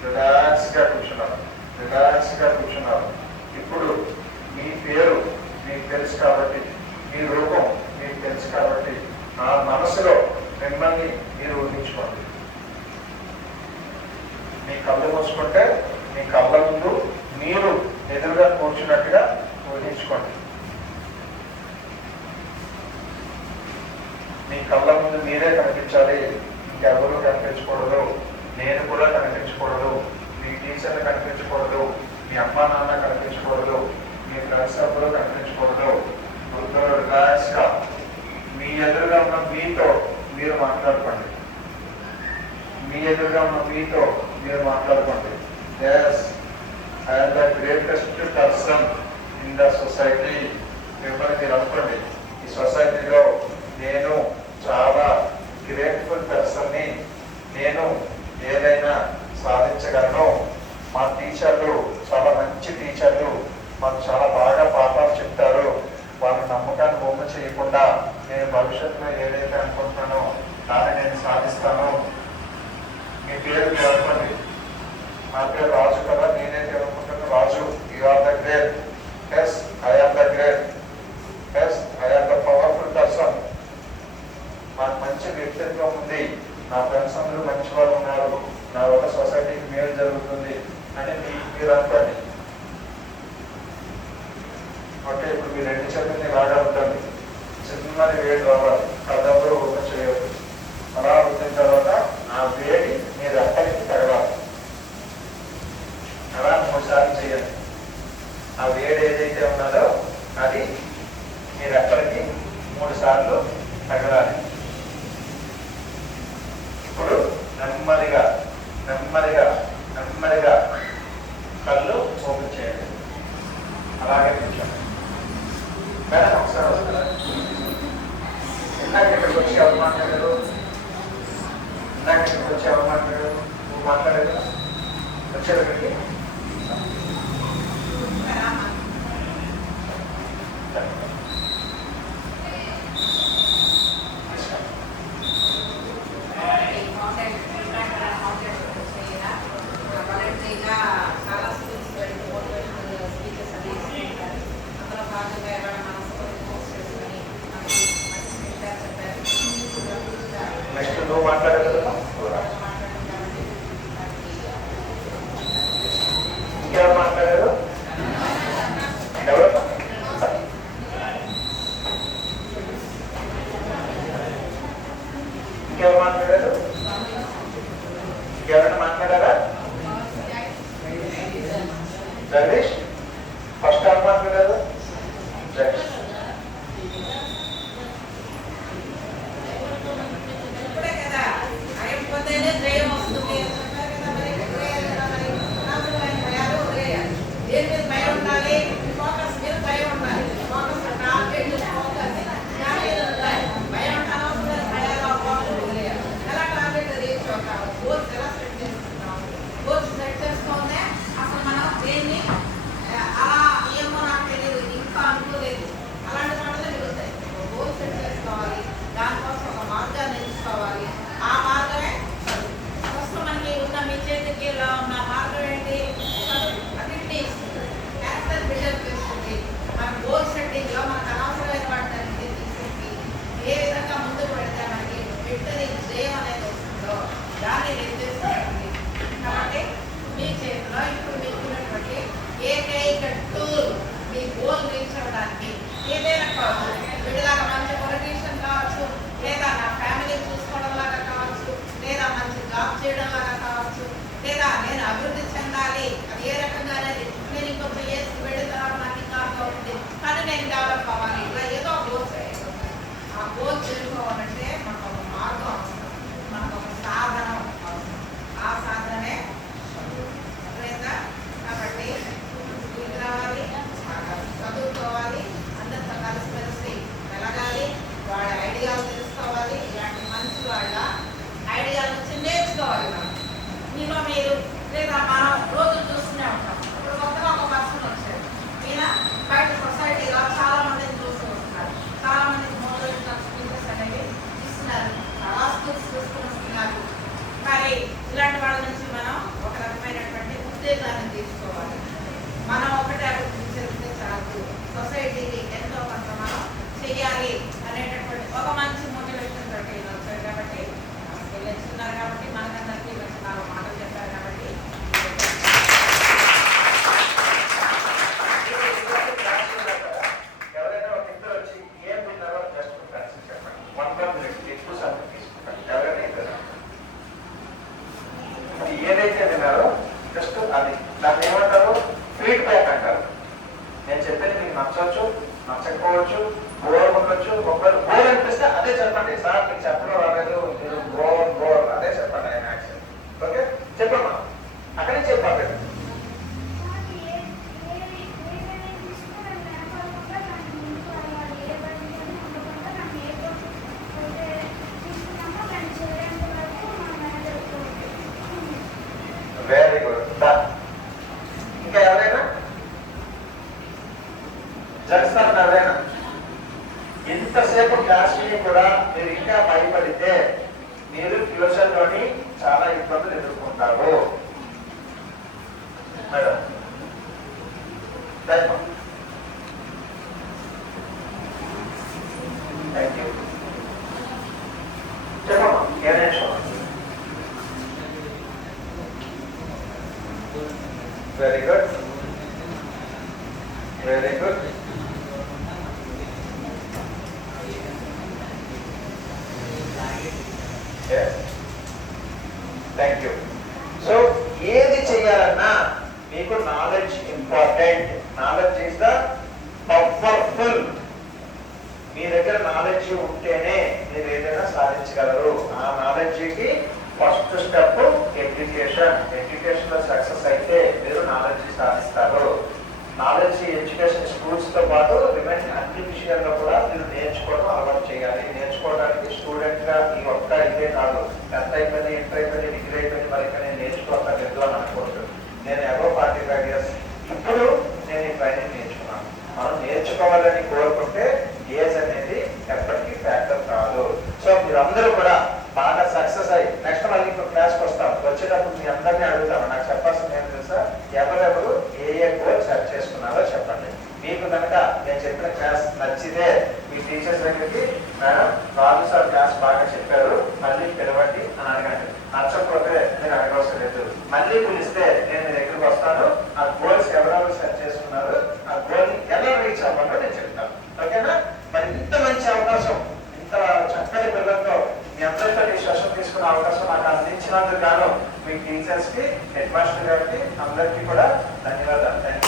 రిలాక్స్ గా కూర్చున్నారు. రిలాక్స్ గా కూర్చున్నారు. ఇప్పుడు మీ పేరు మీకు తెలుసు కాబట్టి, మీ రూపం మీకు తెలుసు కాబట్టి ఆ మనసులో మిమ్మల్ని మీరు ఊహించుకోండి. మీ కళ్ళు మూసుకుంటే మీ కళ్ళ ముందు మీరు ఎదురుగా కూర్చున్నట్టుగా ఊహించుకోండి. మీ కళ్ళ ముందు మీరే కనిపించాలి. ఇంకెవరూ కనిపించకూడదు. నేను కూడా కనిపించకూడదు. మీ టీచర్లు కనిపించకూడదు. మీ అమ్మా నాన్న కనిపించకూడదు. మీ ఫ్రెండ్స్ ఎవరూ కనిపించకూడదు. అందరూ రిలాక్స్ గా మీ ఎదురుగా ఉన్న మీతో మీరు మాట్లాడుకోండి. మీ ఎదురుగా ఉన్న మీతో మీరు మాట్లాడుకోండి. Yes, I'm the greatest person in the society. మిమ్మల్ని మీరు అనుకోండి. ఈ సొసైటీలో నేను చాలా గ్రేట్ఫుల్ పర్సన్ని. నేను ఏదైనా సాధించగలను. మా టీచర్లు చాలా మంచి టీచర్లు. మాకు చాలా బాగా పాఠాలు చెప్తారు. వాళ్ళ నమ్మకాన్ని బొమ్మ చేయకుండా నేను భవిష్యత్తులో ఏదైతే అనుకుంటున్నానో దాన్ని నేను సాధిస్తాను. మీ పేరు మీరు అనుకోండి. నా పేరు రాజు కదా. నేనైతే అనుకుంటున్నాను రాజు. You are the great. Yes, I am the great. Yes, I am the powerful person. నాకు మంచి వ్యక్తిత్వం ఉంది. నా ఫ్రెండ్స్ అందరూ మంచి వాళ్ళు ఉన్నారు. నా వల్ల సొసైటీకి మేలు జరుగుతుంది అని మీరు అనుకోండి. ఓకే, ఇప్పుడు మీ రెండు చేతుల్ని బాగా ఉంటుంది. చిన్నది వేడి రావాలి. కళ్ళందరూ ఓపెన్ చేయవద్దు. అలా వచ్చిన తర్వాత ఆ వేడి మీ రెప్పలకి తగలాలి. అలా 3 సార్లు చేయండి. ఆ వేడి ఏదైతే ఉన్నదో అది మీ రెప్పలకి 3 సార్లు తగలాలి. ఇప్పుడు నెమ్మదిగా నెమ్మదిగా నెమ్మదిగా కళ్ళు ఓపెన్ చేయండి. అలాగే కూర్చోండి. మేడం ఒకసారి వస్తుందా? ఇందాక ఇక్కడికి వచ్చి ఎవరు మాట్లాడారు? ఇందాక ఇక్కడికి వచ్చి ఎవరు మాట్లాడారు? నువ్వు మాట్లాడేది వచ్చారు ఇక్కడికి? చాలా స్కూల్స్ మోటివేషనల్ స్పీచెస్ అనేది అందులో భాగంగా ఎవరైనా మనసు ఇంకెవరు మాట్లాడారు? ఇంకెవరైనా మాట్లాడారా? జగదీష్ ఫస్ట్ ఎవరు మాట్లాడారు? జగదీష్ ఇలాంటి వాళ్ళ నుంచి మనం ఒక రకమైనటువంటి ఉత్తేజాన్ని తీసుకోవాలి. మనం ఒకటే అభివృద్ధి చెందితే చాలు, సొసైటీకి ఎంతో కొంత మనం చెయ్యాలి అనేటటువంటి ఒక మంచి మోటివేషన్ తోటి వచ్చారు. కాబట్టి నేర్చుకున్నారు కాబట్టి మనకందరికీ నాలుగు మాటలు చెప్పారు. కాబట్టి ఎవరైనా ఒక ఇద్దరు వచ్చి ఏం తిన్నారో జస్ట్ చెప్పండి. 1 minute ఎక్కువ సమయం తీసుకుంటాను. ఎవరైనా ఇద్దరు ఏదైతే విన్నారో జస్ట్ అది దాన్ని ఏమంటారు? ఫీడ్బ్యాక్ అంటారు. నేను చెప్పేది మీకు నచ్చవచ్చు, నచ్చకపోవచ్చు, బోర్ ఉండొచ్చు. ఒకవేళ బోర్ అనిపిస్తే అదే చెప్పండి. సార్ మీకు చెప్పడం రాలేదు, మీరు బోర్ అదే చెప్పండి. ఆయన యాక్షన్ ఓకే చెప్పమ్మా, అక్కడే చెప్పాలి. Very good. ఇంకా ఎవరైనా జగస్తాను? ఎవరైనా ఇంతసేపు క్లాస్ కూడా మీరు ఇంకా భయపడితే మీరు ఫ్యూచర్ లోని చాలా ఇబ్బందులు ఎదుర్కొంటారు. Madam thank you. చెప్పమ్మా ఏమైనా. Very good. Very good. Yes. Thank you. So, ఏది చేయాలన్నా మీకు knowledge important. Knowledge is the powerful. మీ దగ్గర నాలెడ్జ్ ఉంటేనే మీరు ఏదైనా సాధించగలరు. ఆ నాలెడ్జ్కి ఫస్ట్ స్టెప్ ఎడ్యుకేషన్. ఎడ్యుకేషన్ లో సక్సెస్ అయితే మీరు నాలెడ్జ్ సాధిస్తారు. నాలెడ్జ్ ఎడ్యుకేషన్ స్కూల్స్ తో పాటు రిమైనింగ్ అన్ని విషయాల్లో కూడా మీరు నేర్చుకోవడం అలవాటు చేయాలి. నేర్చుకోవడానికి స్టూడెంట్ గా ఈ ఒక్క ఇదే కాదు, 10th అయిపోయింది, ఇంటర్ అయిపోయింది, డిగ్రీ అయిపోయింది, మరి నేను నేర్చుకోవట్లేదు అని అనుకోవచ్చు. నేను ఎవరో 45 years ఇప్పుడు నేను ఈ ట్రైనింగ్ నేర్చుకున్నాను. మనం నేర్చుకోవాలని కోరుకుంటే ఏజ్ అనేది ఎప్పటికీ ఫ్యాక్టర్ కాదు. సో మీరందరూ కూడా బాగా సక్సెస్ అయ్యి నెక్స్ట్ మళ్ళీ ఇంకో క్లాస్కి వస్తాం. వచ్చేటప్పుడు మీ అందరినీ అడుగుతాము, నాకు చెప్పాల్సింది ఏం తెలుసా, ఎవరెవరు ఏ గోల్ సెట్ చేసుకున్నారో చెప్పండి. మీకు కనుక నేను చెప్పిన క్లాస్ నచ్చితే మీ టీచర్స్ దగ్గరికి మేడం రాజు సార్ క్లాస్ బాగా చెప్పారు, మళ్ళీ పిలవండి అని అడగండి. నచ్చకపోతే నేను అడగవలసిన లేదు. మళ్ళీ పిలిస్తే నేను మీ దగ్గరికి వస్తాను. ఆ గోల్స్ ఎవరెవరు సెట్ చేసుకున్నారు, ఆ గోల్ ఎలా రీచ్ అవ్వాలో నేను చెప్తాను. ఓకేనా? మరి ఇంత మంచి అవకాశం, ఇంత చక్కటి పిల్లలతో మీ అందరితో తెలుసుకునే అవకాశం నాకు అందించినందుకు గాను మీ టీచర్స్ కి, హెడ్ మాస్టర్ గారికి అందరికీ కూడా ధన్యవాదాలు.